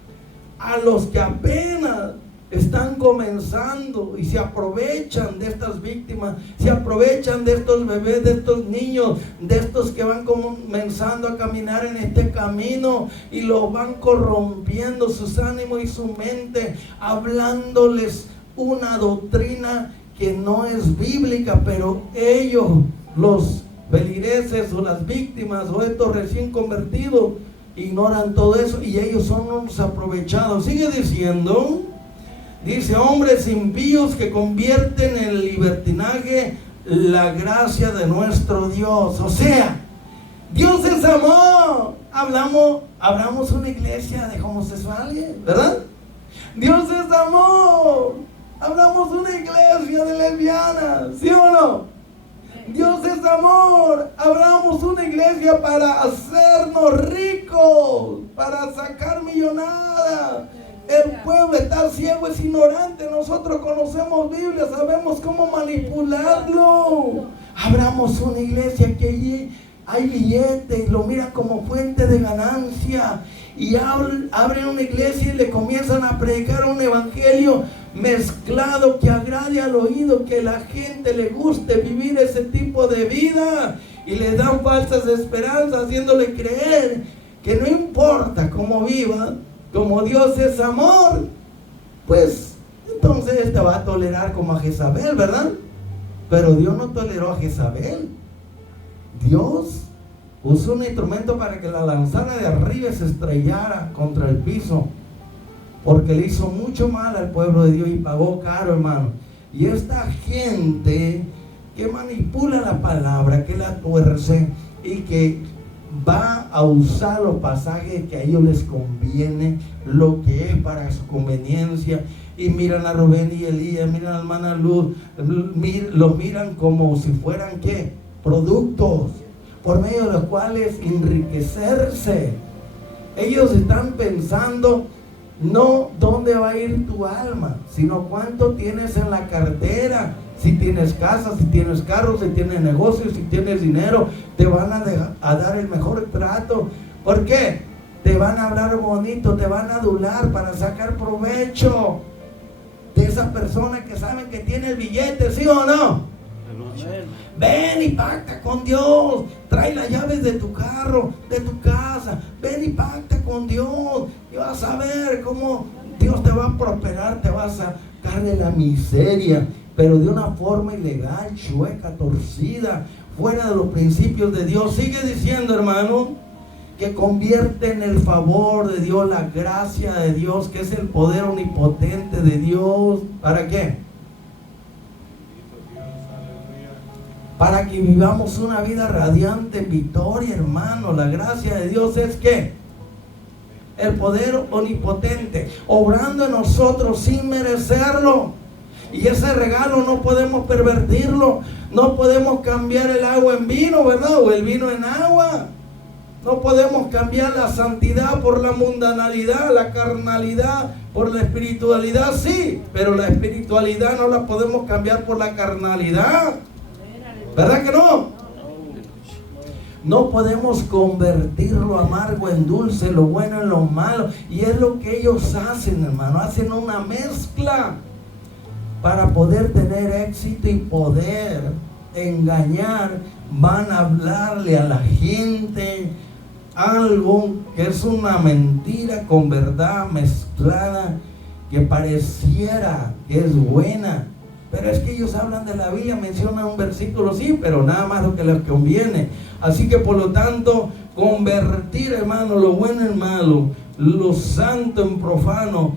a los que apenas están comenzando y se aprovechan de estas víctimas, se aprovechan de estos bebés, de estos niños, de estos que van comenzando a caminar en este camino, y los van corrompiendo sus ánimos y su mente, hablándoles una doctrina que no es bíblica, pero ellos, los feligreses o las víctimas o estos recién convertidos, ignoran todo eso y ellos son unos aprovechados. Sigue diciendo, dice: hombres impíos que convierten en libertinaje la gracia de nuestro Dios. O sea, Dios es amor. Hablamos una iglesia de homosexuales, ¿verdad? Dios es amor. Hablamos una iglesia de lesbianas, ¿sí o no? Dios es amor. Hablamos una iglesia para hacernos ricos, para sacar millonada. El pueblo está ciego, es ignorante. Nosotros conocemos Biblia, sabemos cómo manipularlo. Abramos una iglesia que hay billetes, lo miran como fuente de ganancia, y abren una iglesia y le comienzan a predicar un evangelio mezclado que agrade al oído, que la gente le guste vivir ese tipo de vida, y le dan falsas esperanzas, haciéndole creer que no importa cómo viva, como Dios es amor, pues entonces te va a tolerar como a Jezabel, ¿verdad? Pero Dios no toleró a Jezabel. Dios usó un instrumento para que la lanzara de arriba y se estrellara contra el piso, porque le hizo mucho mal al pueblo de Dios y pagó caro, hermano. Y esta gente que manipula la palabra, que la tuerce y que va a usar los pasajes que a ellos les conviene, lo que es para su conveniencia, y miran a Rubén y Elías, miran a la hermana Luz, los miran como si fueran ¿qué? Productos por medio de los cuales enriquecerse. Ellos están pensando no dónde va a ir tu alma, sino cuánto tienes en la cartera. Si tienes casa, si tienes carro, si tienes negocio, si tienes dinero, te van a dar el mejor trato. ¿Por qué? Te van a hablar bonito, te van a adular para sacar provecho de esa persona que saben que tiene el billete, ¿sí o no? Ven y pacta con Dios, trae las llaves de tu carro, de tu casa, ven y pacta con Dios, y vas a ver cómo Dios te va a prosperar, te va a sacar de la miseria, pero de una forma ilegal, chueca, torcida, fuera de los principios de Dios. Sigue diciendo, hermano, que convierte en el favor de Dios, la gracia de Dios, que es el poder omnipotente de Dios. ¿Para qué? Para que vivamos una vida radiante en victoria, hermano. La gracia de Dios es ¿qué? El poder omnipotente, obrando en nosotros sin merecerlo. Y ese regalo no podemos pervertirlo. No podemos cambiar el agua en vino, ¿verdad? O el vino en agua. No podemos cambiar la santidad por la mundanalidad, la carnalidad por la espiritualidad, sí, pero la espiritualidad no la podemos cambiar por la carnalidad. ¿Verdad que no? No podemos convertir lo amargo en dulce, lo bueno en lo malo. Y es lo que ellos hacen, hermano. Hacen una mezcla para poder tener éxito y poder engañar. Van a hablarle a la gente algo que es una mentira con verdad mezclada, que pareciera que es buena. Pero es que ellos hablan de la Biblia, mencionan un versículo, sí, pero nada más lo que les conviene. Así que por lo tanto, convertir, hermano, lo bueno en malo, lo santo en profano,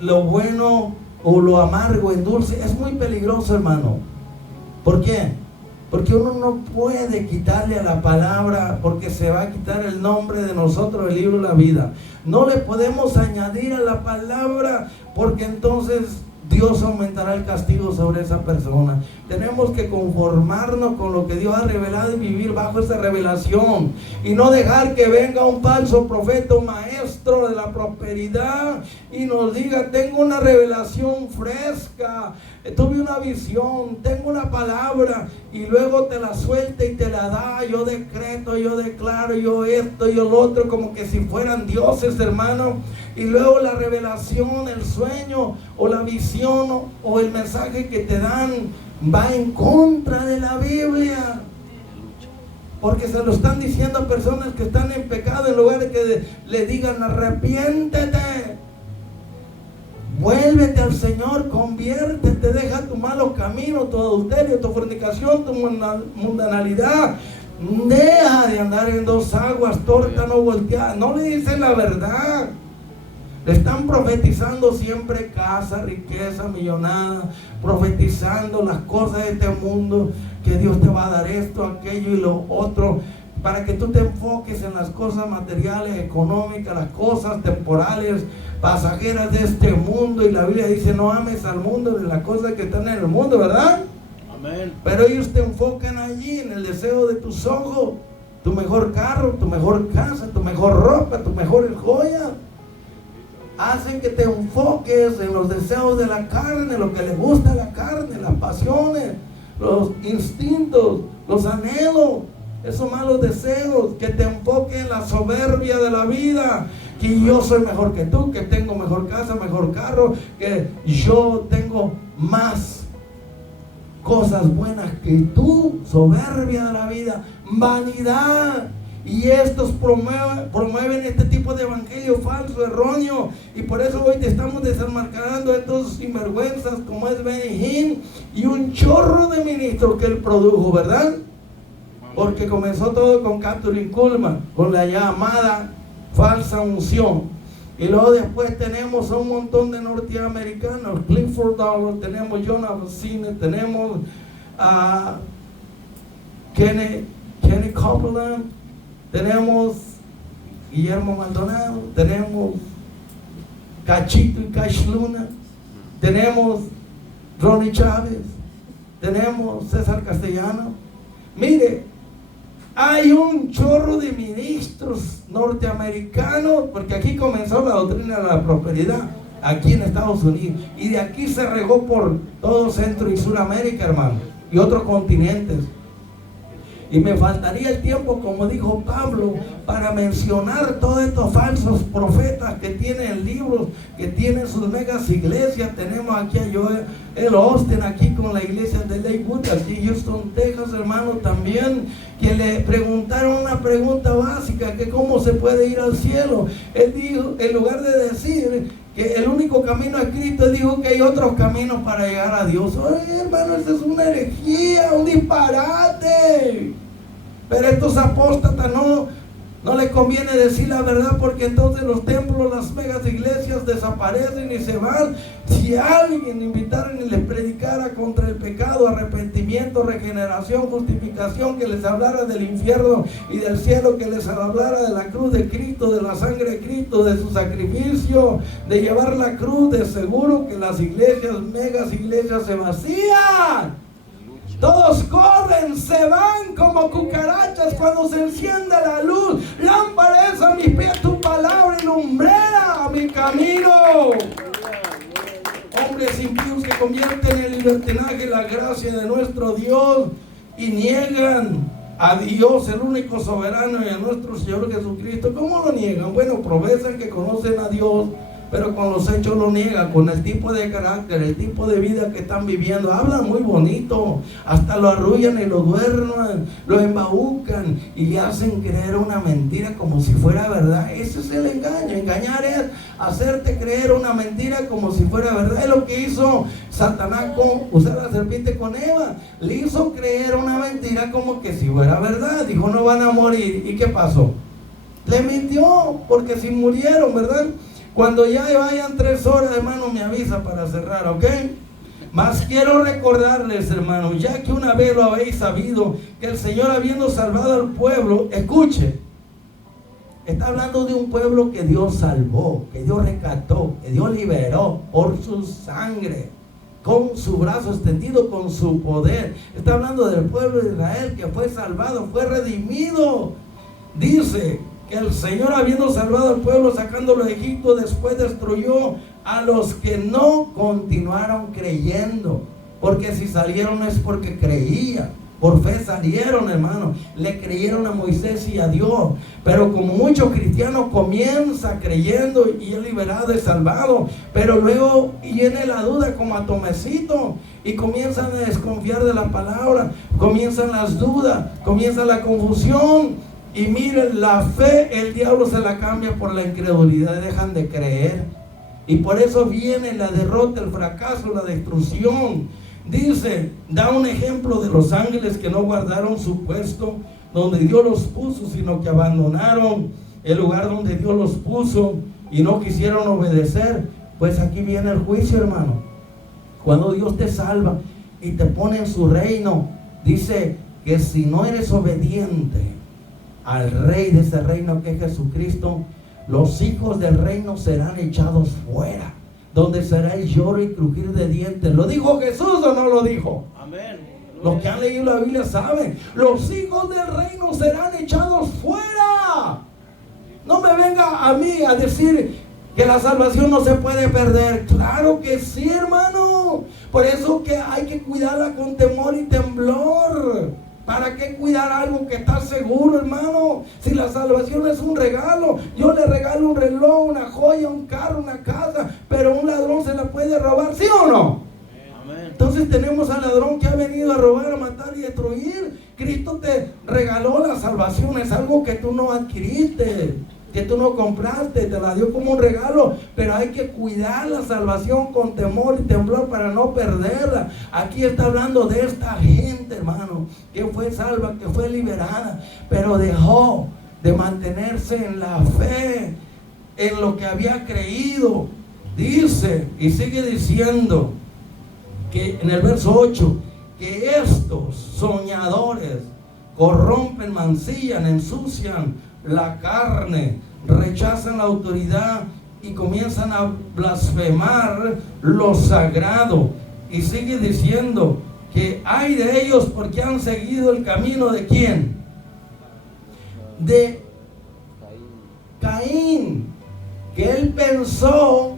lo bueno o lo amargo en dulce, es muy peligroso, hermano. ¿Por qué? Porque uno no puede quitarle a la palabra, porque se va a quitar el nombre de nosotros del libro de la vida. No le podemos añadir a la palabra, porque entonces Dios aumentará el castigo sobre esa persona. Tenemos que conformarnos con lo que Dios ha revelado y vivir bajo esa revelación. Y no dejar que venga un falso profeta, un maestro de la prosperidad, y nos diga: tengo una revelación fresca, tuve una visión, tengo una palabra, y luego te la suelta y te la da. Yo decreto, yo declaro, yo esto, yo lo otro, como que si fueran dioses, hermano. Y luego la revelación, el sueño o la visión o el mensaje que te dan va en contra de la Biblia, porque se lo están diciendo a personas que están en pecado, en lugar de que le digan: arrepiéntete, vuélvete al Señor, conviértete, deja tu malo camino, tu adulterio, tu fornicación, tu mundanalidad. Deja de andar en dos aguas, torta no volteada. No le dicen la verdad. Le están profetizando siempre casa, riqueza, millonada, profetizando las cosas de este mundo, que Dios te va a dar esto, aquello y lo otro, para que tú te enfoques en las cosas materiales, económicas, las cosas temporales, pasajeras de este mundo. Y la Biblia dice: no ames al mundo ni las cosas que están en el mundo, ¿verdad? Amén. Pero ellos te enfocan allí en el deseo de tus ojos, tu mejor carro, tu mejor casa, tu mejor ropa, tu mejor joya. Hacen que te enfoques en los deseos de la carne, lo que le gusta a la carne, las pasiones, los instintos, los anhelos, esos malos deseos. Que te enfoques en la soberbia de la vida, que yo soy mejor que tú, que tengo mejor casa, mejor carro, que yo tengo más cosas buenas que tú. Soberbia de la vida, vanidad. Y estos promueven este tipo de evangelio falso, erróneo. Y por eso hoy te estamos desenmascarando a estos sinvergüenzas como es Benny Hinn y un chorro de ministros que él produjo, ¿verdad? Porque comenzó todo con Kathryn Kuhlman, con la llamada falsa unción. Y luego después tenemos a un montón de norteamericanos: Clifford Dollar, tenemos John Avocino, tenemos a Kenny Copeland, tenemos Guillermo Maldonado, tenemos Cachito y Cash Luna, tenemos Ronnie Chávez, tenemos César Castellano. Mire, hay un chorro de ministros norteamericanos, porque aquí comenzó la doctrina de la prosperidad, aquí en Estados Unidos, y de aquí se regó por todo Centro y Suramérica, hermano, y otros continentes. Y me faltaría el tiempo, como dijo Pablo, para mencionar todos estos falsos profetas que tienen libros, que tienen sus megas iglesias. Tenemos aquí a Joel Austin, aquí con la iglesia de Lakewood, aquí en Houston, Texas, hermano, también, que le preguntaron una pregunta básica, que cómo se puede ir al cielo. Él dijo, en lugar de decir que el único camino es Cristo, él dijo que hay otros caminos para llegar a Dios. Oye, hermano, esa es una herejía, un disparate. Pero estos apóstatas no les conviene decir la verdad, porque entonces los templos, las megas iglesias desaparecen y se van. Si alguien invitaran y les predicara contra el pecado, arrepentimiento, regeneración, justificación, que les hablara del infierno y del cielo, que les hablara de la cruz de Cristo, de la sangre de Cristo, de su sacrificio, de llevar la cruz, de seguro que las iglesias, megas iglesias, se vacían. Todos corren, se van como cucarachas cuando se enciende la luz. Lámpara es a mis pies tu palabra y lumbrera a mi camino. Hombres impíos que convierten en libertinaje la gracia de nuestro Dios y niegan a Dios, el único soberano, y a nuestro Señor Jesucristo. ¿Cómo lo niegan? Bueno, profesan que conocen a Dios, pero con los hechos lo niegan, con el tipo de carácter, el tipo de vida que están viviendo. Hablan muy bonito, hasta lo arrullan y lo duermen, lo embaucan y le hacen creer una mentira como si fuera verdad. Ese es el engaño. Engañar es hacerte creer una mentira como si fuera verdad. Es lo que hizo Satanás con usar la serpiente con Eva. Le hizo creer una mentira como que si fuera verdad. Dijo: no van a morir. ¿Y qué pasó? Le mintió, porque si murieron, ¿verdad? Cuando ya vayan 3 horas, hermano, me avisa para cerrar, ¿ok? Mas quiero recordarles, hermanos, ya que una vez lo habéis sabido, que el Señor, habiendo salvado al pueblo, escuche, está hablando de un pueblo que Dios salvó, que Dios rescató, que Dios liberó por su sangre, con su brazo extendido, con su poder. Está hablando del pueblo de Israel que fue salvado, fue redimido. Dice que el Señor, habiendo salvado al pueblo, sacándolo de Egipto, después destruyó a los que no continuaron creyendo. Porque si salieron es porque creían. Por fe salieron, hermano. Le creyeron a Moisés y a Dios. Pero como muchos cristianos comienza creyendo y es liberado, es salvado, pero luego viene la duda como a Tomecito y comienzan a desconfiar de la palabra, comienzan las dudas, comienza la confusión. Y miren, la fe el diablo se la cambia por la incredulidad, dejan de creer. Y por eso viene la derrota, el fracaso, la destrucción. Dice, da un ejemplo de los ángeles que no guardaron su puesto donde Dios los puso, sino que abandonaron el lugar donde Dios los puso y no quisieron obedecer. Pues aquí viene el juicio, hermano. Cuando Dios te salva y te pone en su reino, dice que si no eres obediente al rey de ese reino que es Jesucristo, los hijos del reino serán echados fuera, donde será el lloro y crujir de dientes. ¿Lo dijo Jesús o no lo dijo? Amén. Los que han leído la Biblia saben, los hijos del reino serán echados fuera. No me venga a mí a decir que la salvación no se puede perder. Claro que sí, hermano. Por eso que hay que cuidarla con temor y temblor. ¿Para qué cuidar algo que está seguro, hermano? Si la salvación es un regalo, yo le regalo un reloj, una joya, un carro, una casa, pero un ladrón se la puede robar, ¿sí o no? Amén. Entonces tenemos al ladrón que ha venido a robar, a matar y destruir. Cristo te regaló la salvación, es algo que tú no adquiriste, que tú no compraste, te la dio como un regalo, pero hay que cuidar la salvación con temor y temblor para no perderla. Aquí está hablando de esta gente, hermano, que fue salva, que fue liberada, pero dejó de mantenerse en la fe, en lo que había creído. Dice, y sigue diciendo, que en el verso 8, que estos soñadores corrompen, mancillan, ensucian la carne, rechazan la autoridad y comienzan a blasfemar lo sagrado. Y sigue diciendo que hay de ellos porque han seguido el camino de ¿quién? De Caín, que él pensó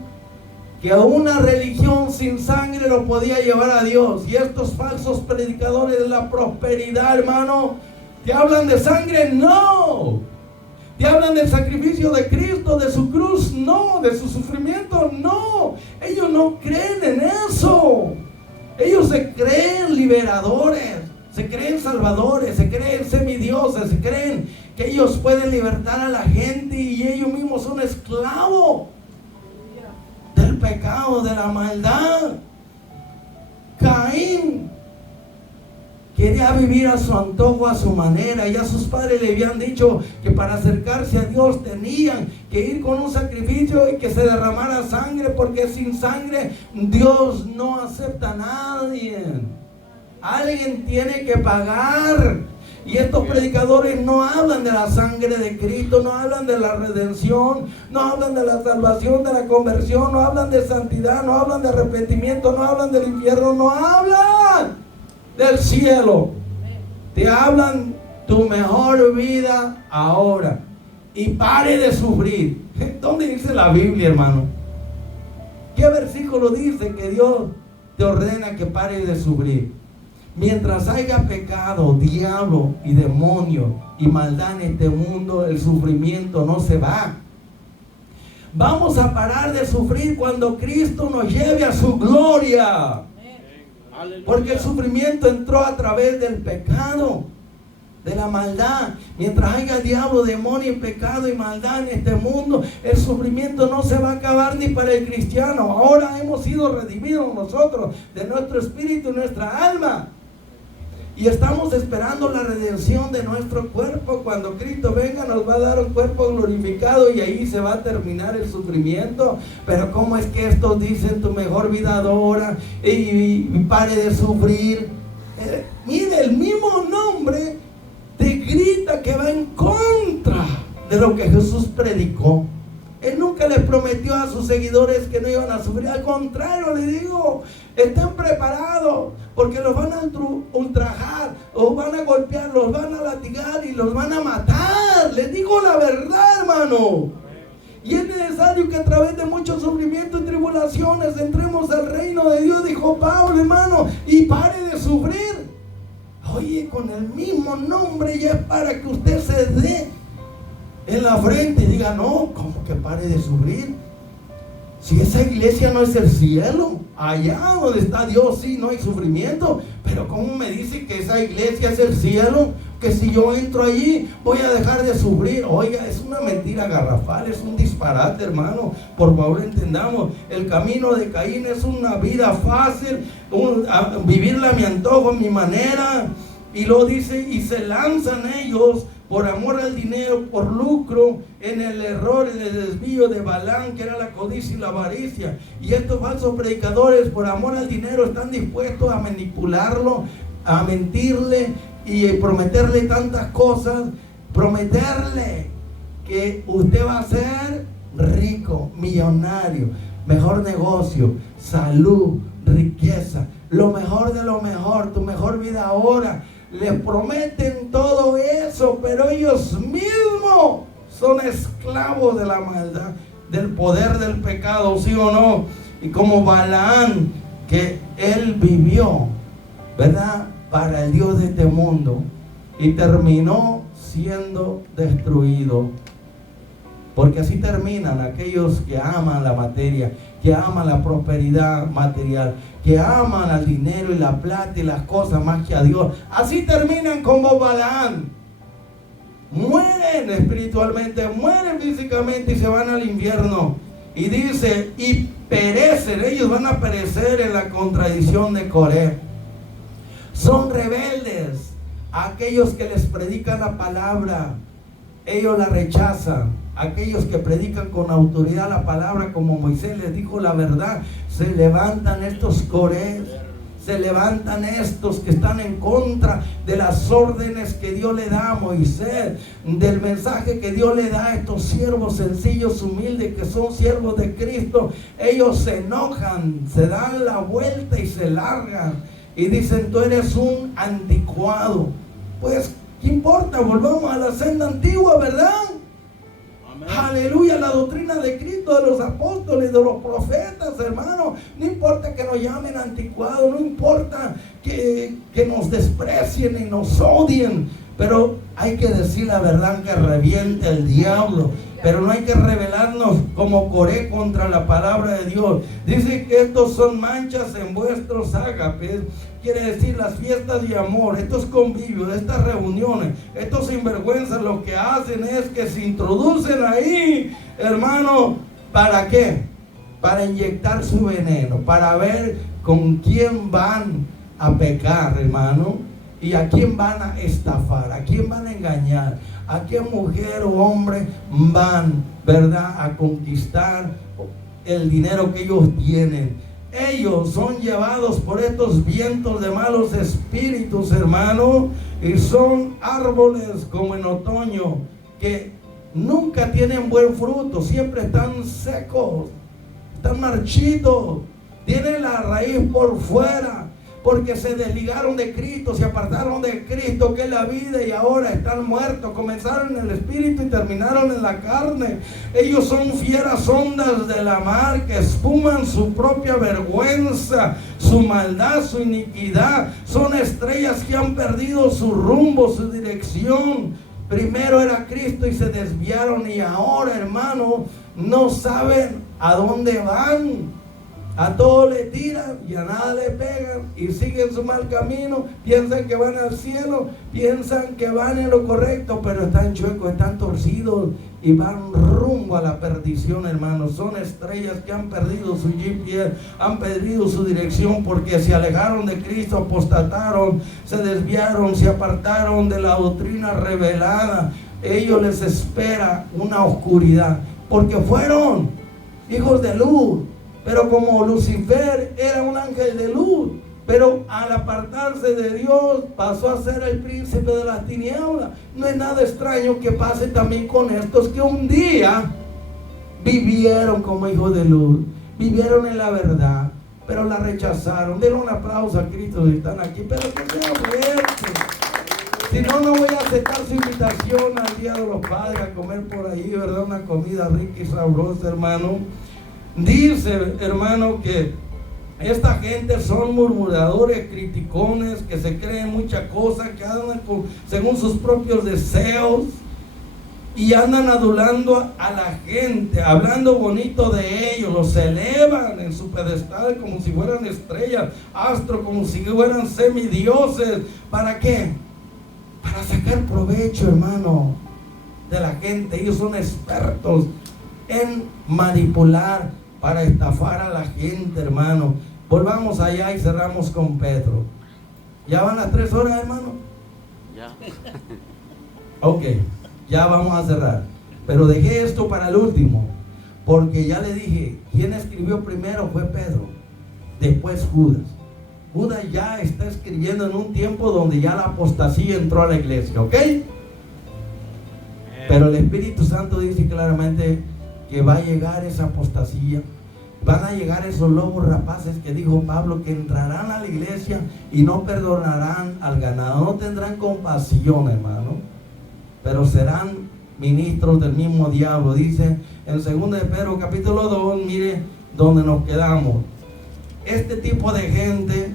que una religión sin sangre lo podía llevar a Dios. Y estos falsos predicadores de la prosperidad, hermano, ¿te hablan de sangre? No. ¿Te hablan del sacrificio de Cristo, de su cruz? No. ¿De su sufrimiento? No. Ellos no creen en eso. Ellos se creen liberadores, se creen salvadores, se creen semidioses, se creen que ellos pueden libertar a la gente y ellos mismos son esclavos del pecado, de la maldad. Caín quería vivir a su antojo, a su manera. Ya sus padres le habían dicho que para acercarse a Dios tenían que ir con un sacrificio y que se derramara sangre, porque sin sangre Dios no acepta a nadie. Alguien tiene que pagar. Y estos predicadores no hablan de la sangre de Cristo, no hablan de la redención, no hablan de la salvación, de la conversión, no hablan de santidad, no hablan de arrepentimiento, no hablan del infierno, no hablan del cielo. Te hablan tu mejor vida ahora y pare de sufrir. ¿Dónde dice la Biblia, hermano? ¿Qué versículo dice que Dios te ordena que pare de sufrir? Mientras haya pecado, diablo y demonio y maldad en este mundo, el sufrimiento no se va. Vamos a parar de sufrir cuando Cristo nos lleve a su gloria. Porque el sufrimiento entró a través del pecado, de la maldad. Mientras haya diablo, demonio, pecado y maldad en este mundo, el sufrimiento no se va a acabar ni para el cristiano. Ahora hemos sido redimidos nosotros de nuestro espíritu y nuestra alma. Y estamos esperando la redención de nuestro cuerpo. Cuando Cristo venga nos va a dar un cuerpo glorificado y ahí se va a terminar el sufrimiento. Pero ¿cómo es que estos dicen tu mejor vida ahora y pare de sufrir? Mire, el mismo nombre te grita que va en contra de lo que Jesús predicó. Él nunca les prometió a sus seguidores que no iban a sufrir. Al contrario, le digo, estén preparados, porque los van a ultrajar, los van a golpear, los van a latigar y los van a matar. Les digo la verdad, hermano. Y es necesario que a través de muchos sufrimientos y tribulaciones entremos al reino de Dios, dijo Pablo, hermano, y pare de sufrir. Oye, con el mismo nombre ya es para que usted se dé en la frente y diga, no, ¿cómo que pare de sufrir? Si esa iglesia no es el cielo, allá donde está Dios sí no hay sufrimiento, pero ¿cómo me dice que esa iglesia es el cielo? Que si yo entro allí voy a dejar de sufrir. Oiga, es una mentira garrafal, es un disparate, hermano. Por favor entendamos, el camino de Caín es una vida fácil, vivirla a mi antojo, a mi manera. Y lo dice, y se lanzan ellos por amor al dinero, por lucro, en el error, en el desvío de Balaam, que era la codicia y la avaricia. Y estos falsos predicadores, por amor al dinero, están dispuestos a manipularlo, a mentirle y prometerle tantas cosas. Prometerle que usted va a ser rico, millonario, mejor negocio, salud, riqueza, lo mejor de lo mejor, tu mejor vida ahora. Les prometen todo eso, pero ellos mismos son esclavos de la maldad, del poder del pecado, ¿sí o no? Y como Balaam, que él vivió, ¿verdad?, para el Dios de este mundo y terminó siendo destruido. Porque así terminan aquellos que aman la materia, que aman la prosperidad material, que aman al dinero y la plata y las cosas más que a Dios. Así terminan como Balaam. Mueren espiritualmente, mueren físicamente y se van al infierno. Y dice, y perecen, ellos van a perecer en la contradicción de Coré. Son rebeldes, aquellos que les predican la palabra, ellos la rechazan. Aquellos que predican con autoridad la palabra, como Moisés les dijo la verdad, se levantan estos Corés, se levantan estos que están en contra de las órdenes que Dios le da a Moisés, del mensaje que Dios le da a estos siervos sencillos, humildes, que son siervos de Cristo. Ellos se enojan, se dan la vuelta y se largan y dicen, tú eres un anticuado. Pues, ¿qué importa? Volvamos a la senda antigua, ¿verdad? Aleluya, la doctrina de Cristo, de los apóstoles, de los profetas, hermano. No importa que nos llamen anticuados, no importa que nos desprecien y nos odien, pero hay que decir la verdad, que reviente el diablo. Pero no hay que rebelarnos como Coré contra la palabra de Dios. Dice que estos son manchas en vuestros ágapes. Quiere decir las fiestas de amor, estos convivios, estas reuniones, estos sinvergüenzas, lo que hacen es que se introducen ahí, hermano, ¿para qué? Para inyectar su veneno, para ver con quién van a pecar, hermano, y a quién van a estafar, a quién van a engañar, a qué mujer o hombre van, ¿verdad?, a conquistar el dinero que ellos tienen. Ellos son llevados por estos vientos de malos espíritus, hermano, y son árboles como en otoño, que nunca tienen buen fruto, siempre están secos, están marchitos, tienen la raíz por fuera, porque se desligaron de Cristo, se apartaron de Cristo, que es la vida, y ahora están muertos. Comenzaron en el espíritu y terminaron en la carne. Ellos son fieras ondas de la mar que espuman su propia vergüenza, su maldad, su iniquidad. Son estrellas que han perdido su rumbo, su dirección. Primero era Cristo y se desviaron, y ahora, hermano, no saben a dónde van. A todo le tiran y a nada le pegan y siguen su mal camino. Piensan que van al cielo, piensan que van en lo correcto, pero están chuecos, están torcidos y van rumbo a la perdición, hermanos. Son estrellas que han perdido su GPS, han perdido su dirección porque se alejaron de Cristo, apostataron, se desviaron, se apartaron de la doctrina revelada. Ellos les espera una oscuridad porque fueron hijos de luz. Pero como Lucifer era un ángel de luz, pero al apartarse de Dios pasó a ser el príncipe de las tinieblas. No es nada extraño que pase también con estos que un día vivieron como hijos de luz, vivieron en la verdad, pero la rechazaron. Denle un aplauso a Cristo si están aquí, pero que sea fuerte. Si no, no voy a aceptar su invitación al Día de los Padres a comer por ahí, ¿verdad? Una comida rica y sabrosa, hermano. Dice, hermano, que esta gente son murmuradores, criticones, que se creen muchas cosas, que andan según sus propios deseos y andan adulando a la gente, hablando bonito de ellos, los elevan en su pedestal como si fueran estrellas, astros, como si fueran semidioses. ¿Para qué? Para sacar provecho, hermano, de la gente. Ellos son expertos en manipular, para estafar a la gente, hermano. Volvamos allá y cerramos con Pedro. ¿Ya van las 3 horas, hermano? Ya. Ok, ya vamos a cerrar. Pero dejé esto para el último, porque ya le dije, quien escribió primero fue Pedro, después Judas. Judas ya está escribiendo en un tiempo donde ya la apostasía entró a la iglesia, ¿ok? Pero el Espíritu Santo dice claramente que va a llegar esa apostasía. Van a llegar esos lobos rapaces que dijo Pablo, que entrarán a la iglesia y no perdonarán al ganado, no tendrán compasión, hermano, pero serán ministros del mismo diablo. Dice en 2 de Pedro capítulo 2, mire donde nos quedamos. Este tipo de gente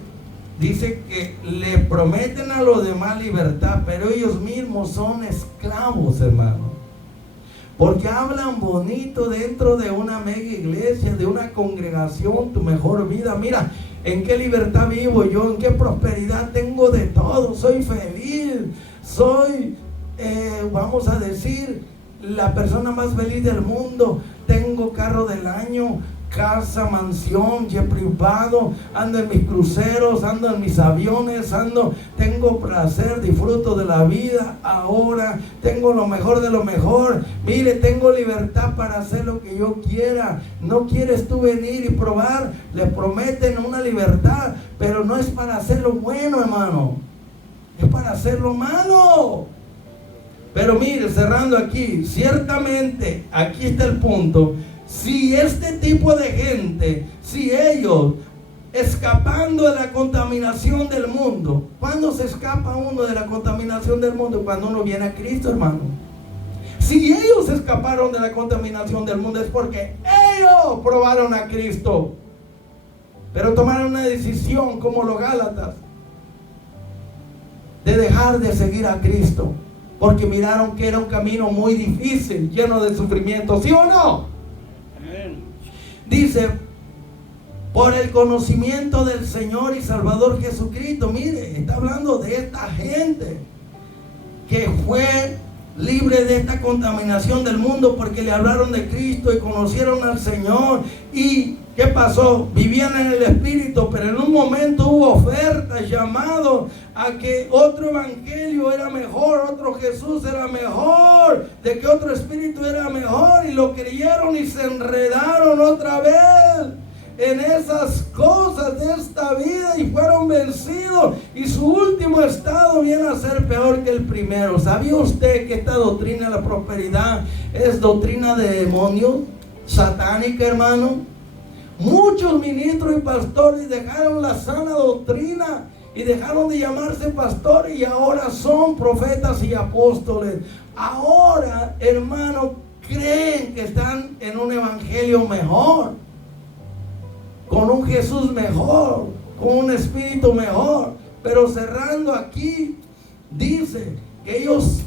dice que le prometen a los demás libertad, pero ellos mismos son esclavos, hermano. Porque hablan bonito dentro de una mega iglesia, de una congregación, tu mejor vida. Mira, en qué libertad vivo yo, en qué prosperidad tengo de todo. Soy feliz, soy, vamos a decir, la persona más feliz del mundo. Tengo carro del año, casa, mansión, jet privado, ando en mis cruceros, ando en mis aviones, tengo placer, disfruto de la vida ahora, tengo lo mejor de lo mejor. Mire, tengo libertad para hacer lo que yo quiera. ¿No quieres tú venir y probar? Le prometen una libertad, pero no es para hacer lo bueno, hermano, es para hacer lo malo. Pero mire, cerrando aquí, ciertamente aquí está el punto. Si este tipo de gente, si ellos escapando de la contaminación del mundo, ¿cuándo se escapa uno de la contaminación del mundo? Cuando uno viene a Cristo, hermano. Si ellos escaparon de la contaminación del mundo es porque ellos probaron a Cristo, pero tomaron una decisión como los Gálatas de dejar de seguir a Cristo, porque miraron que era un camino muy difícil, lleno de sufrimiento, ¿sí o no? Dice, por el conocimiento del Señor y Salvador Jesucristo. Mire, está hablando de esta gente que fue libre de esta contaminación del mundo porque le hablaron de Cristo y conocieron al Señor. ¿Y qué pasó? Vivían en el Espíritu, pero en un momento hubo ofertas, llamados a que otro evangelio era mejor, otro Jesús era mejor, de que otro espíritu era mejor, y lo creyeron y se enredaron otra vez en esas cosas de esta vida y fueron vencidos, y su último estado viene a ser peor que el primero. ¿Sabía usted que esta doctrina de la prosperidad es doctrina de demonios, satánica, hermano? Muchos ministros y pastores dejaron la sana doctrina y dejaron de llamarse pastores y ahora son profetas y apóstoles. Ahora, hermano, creen que están en un evangelio mejor, con un Jesús mejor, con un espíritu mejor. Pero cerrando aquí, dice que ellos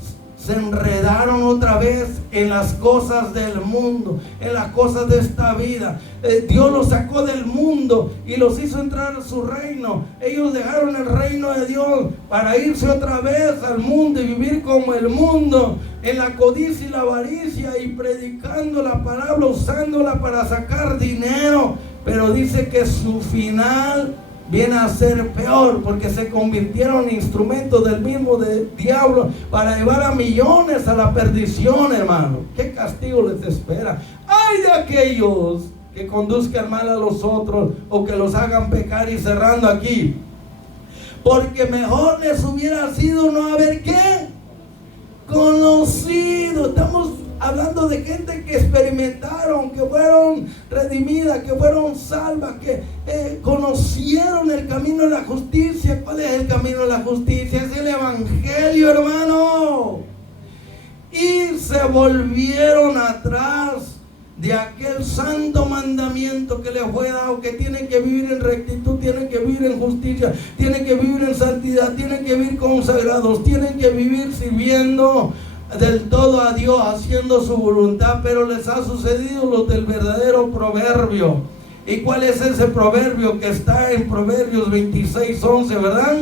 se enredaron otra vez en las cosas del mundo, en las cosas de esta vida. Dios los sacó del mundo y los hizo entrar a su reino. Ellos dejaron el reino de Dios para irse otra vez al mundo y vivir como el mundo, en la codicia y la avaricia, y predicando la palabra, usándola para sacar dinero. Pero dice que su final viene a ser peor, porque se convirtieron en instrumentos del mismo diablo para llevar a millones a la perdición, hermano. ¿Qué castigo les espera? ¡Ay de aquellos que conduzcan mal a los otros o que los hagan pecar! Y cerrando aquí, porque mejor les hubiera sido no haber ¿qué? Conocido. Estamos hablando de gente que experimentaron, que fueron redimidas, que fueron salvas, que conocieron el camino de la justicia. ¿Cuál es el camino de la justicia? Es el evangelio, hermano. Y se volvieron atrás de aquel santo mandamiento que les fue dado, que tienen que vivir en rectitud, tienen que vivir en justicia, tienen que vivir en santidad, tienen que vivir consagrados, tienen que vivir sirviendo del todo a Dios, haciendo su voluntad. Pero les ha sucedido lo del verdadero proverbio. ¿Y cuál es ese proverbio que está en Proverbios 26:11, verdad?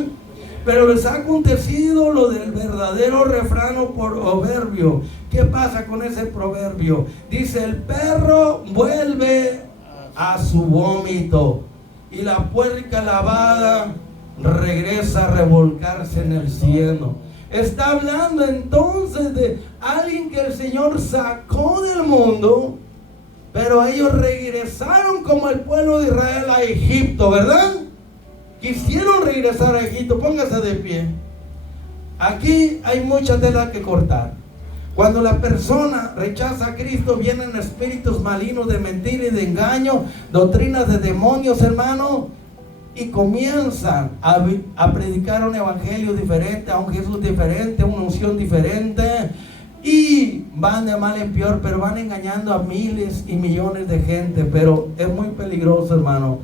Pero les ha acontecido lo del verdadero refrán o proverbio. ¿Qué pasa con ese proverbio? Dice: el perro vuelve a su vómito y la puerca lavada regresa a revolcarse en el cielo. Está hablando entonces de alguien que el Señor sacó del mundo, pero ellos regresaron como el pueblo de Israel a Egipto, ¿verdad? Quisieron regresar a Egipto. Póngase de pie. Aquí hay mucha tela que cortar. Cuando la persona rechaza a Cristo, vienen espíritus malignos de mentira y de engaño, doctrinas de demonios, hermano, y comienzan a predicar un evangelio diferente, a un Jesús diferente, una unción diferente, y van de mal en peor, pero van engañando a miles y millones de gente. Pero es muy peligroso, hermano.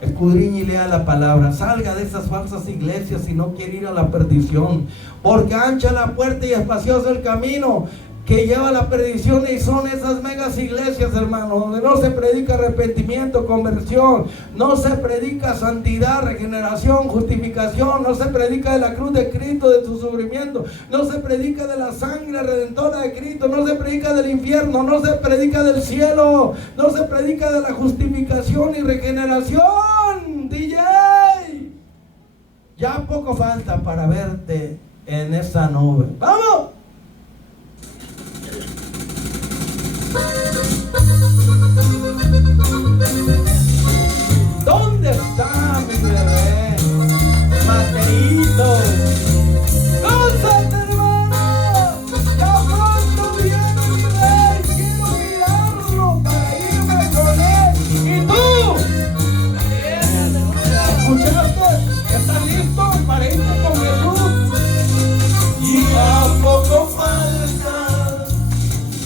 Escudriñe y lea la palabra. Salga de esas falsas iglesias si no quiere ir a la perdición, porque ancha la puerta y espacioso el camino que lleva a la perdición, y son esas megas iglesias, hermano, donde no se predica arrepentimiento, conversión, no se predica santidad, regeneración, justificación, no se predica de la cruz de Cristo, de su sufrimiento, no se predica de la sangre redentora de Cristo, no se predica del infierno, no se predica del cielo, no se predica de la justificación y regeneración. DJ, ya poco falta para verte en esa nube. ¡Vamos! ¿Dónde está mi bebé? Mateito. ¡Gózate, hermano! ¡Ya pronto viene mi rey! ¡Quiero mirarlo para irme con él! ¿Y tú? ¿Escuchaste? ¿Estás listo para irte con Jesús? Y a poco falta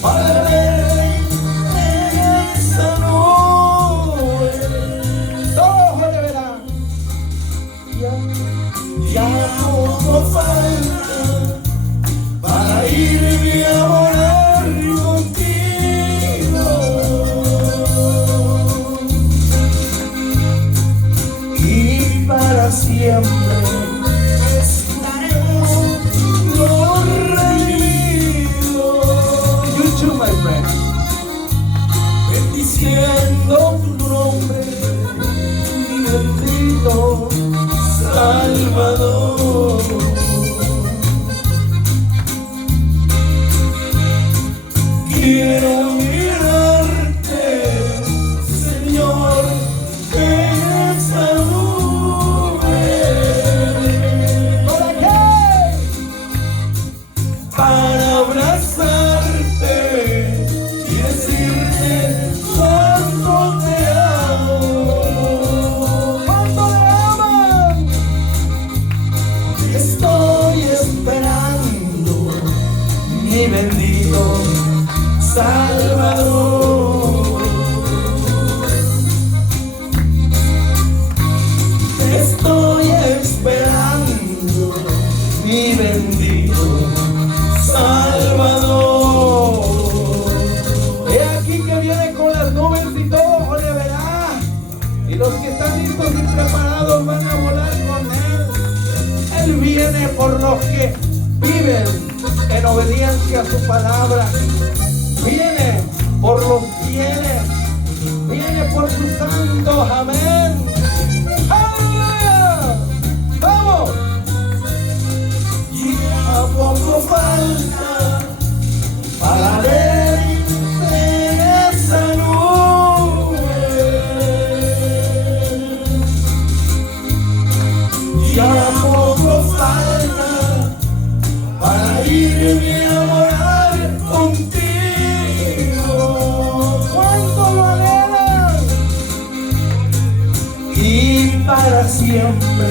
para ver esa nube. Todos le verán. Ya poco falta para irme a morar contigo, y para siempre bendiciendo tu nombre, mi bendito Salvador. Quiero mirarte, Señor, en esa nube. Él viene por los que viven en obediencia a su palabra. Viene por los fieles. Viene por sus santos. Amén. ¡Aleluya! ¡Vamos! Y a poco falta para ver en esa nube. Y a poco falta para irme a morar contigo. ¿Cuánto lo anhelan? Y para siempre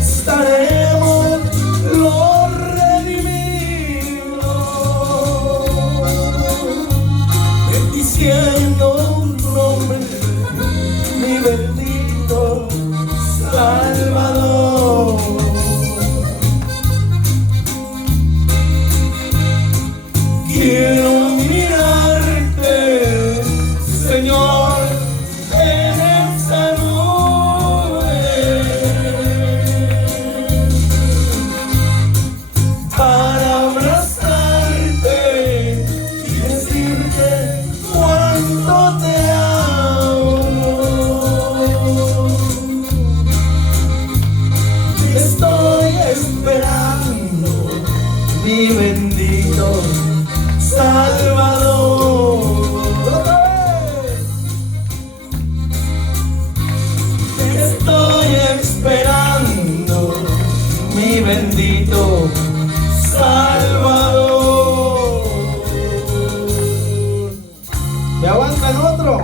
estaremos los redimidos, bendiciendo tu nombre, mi bendito Salvador. Quiero mirarte, Señor, en esa nube, para abrazarte y decirte cuánto te amo. Te estoy esperando, mi bendito Salvador. Otra vez. Te estoy esperando, mi bendito Salvador. ¿Me aguantan otro?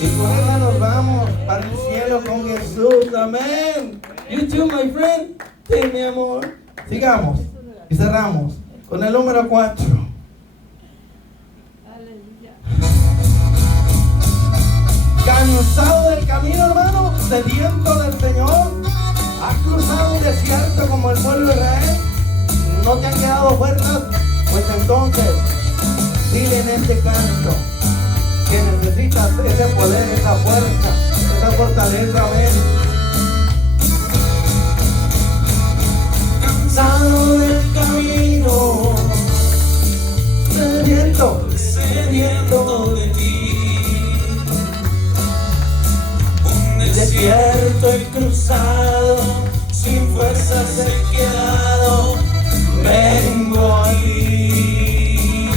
Y con ella nos vamos para el cielo con Jesús. Amén. You too, my friend. Sí, mi amor. Sigamos y cerramos con el número 4. Cansado del camino, hermano, sediento del Señor. Has cruzado un desierto como el pueblo de Israel. No te han quedado fuerzas. Pues entonces, dile en este canto que necesitas ese poder, esa fuerza, esa fortaleza. Amén. Cansado del camino, Sediento. sediento de ti. Un desierto he cruzado, sin fuerzas he quedado, vengo a ti.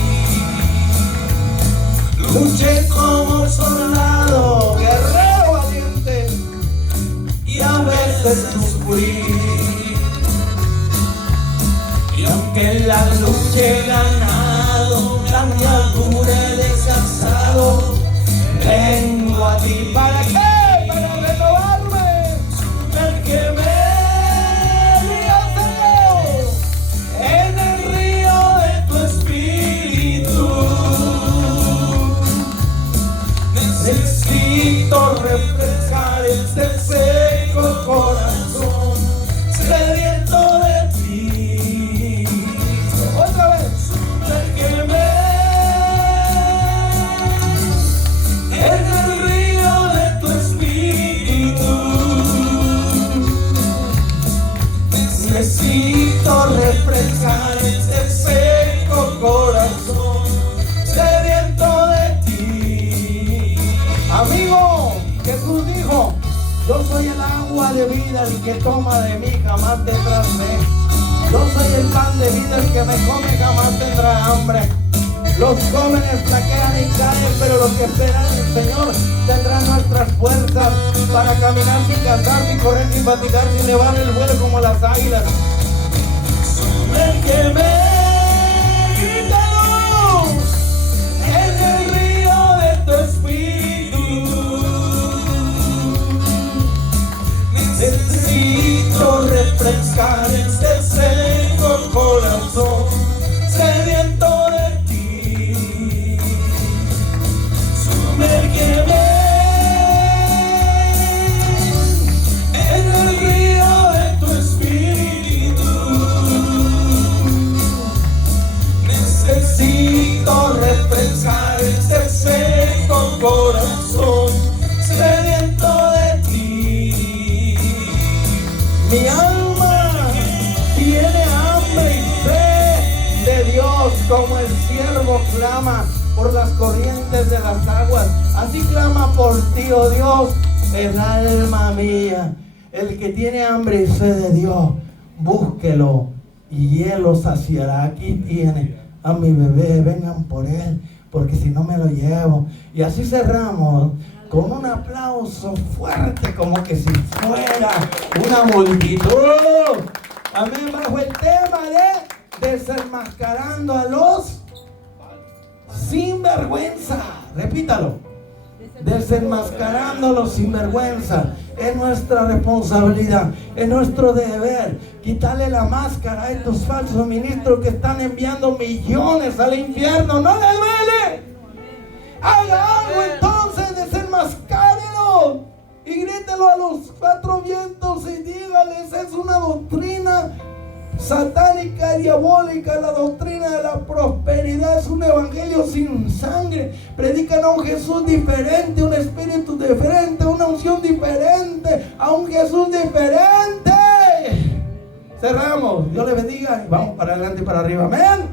Luché como soldado, Guerrero valiente. y a veces sufrí. Y aunque la lucha he ganado, la amargura he descansado, vengo a ti. ¿Para qué? Para renovarme. El que me guía, Señor, en el río de tu espíritu. Necesito refrescar este seco corazón, sediento de ti. Otra vez. Sumérgeme en el río de tu espíritu. Necesito refrescar este seco corazón, sediento de ti. Amigo, Jesús dijo: yo soy el agua de vida, el que toma de mí jamás tendrá sed. Yo soy el pan de vida, el que me come jamás tendrá hambre. Los jóvenes flaquean y caen, pero los que esperan en el Señor tendrán nuestras fuerzas para caminar sin cansar, sin correr, sin fatigar, sin elevar el vuelo como las águilas. Sumérgeme, grítanos, en el río de tu espíritu. Necesito refrescar este seco corazón, sediento de ti. Sumérgeme en el río de tu espíritu. Necesito refrescar este seco corazón, sediento de ti. Mi alma como el siervo clama por las corrientes de las aguas, así clama por ti, oh Dios, el alma mía. El que tiene hambre y sed de Dios, búsquelo y Él lo saciará. Aquí tiene a mi bebé, vengan por Él, porque si no me lo llevo. Y así cerramos con un aplauso fuerte, como que si fuera una multitud. Amén, bajo el tema de desenmascarando a los sinvergüenza. Repítalo. Desenmascarando a los sinvergüenza. Es nuestra responsabilidad, es nuestro deber quitarle la máscara a estos falsos ministros que están enviando millones al infierno. No le duele. Haga algo entonces, desenmascárelo y grítelo a los cuatro vientos y dígales: es una doctrina satánica y diabólica, la doctrina de la prosperidad. Es un evangelio sin sangre. Predican a un Jesús diferente, un espíritu diferente, una unción diferente, a un Jesús diferente. Cerramos. Dios le bendiga y vamos para adelante y para arriba. Amén.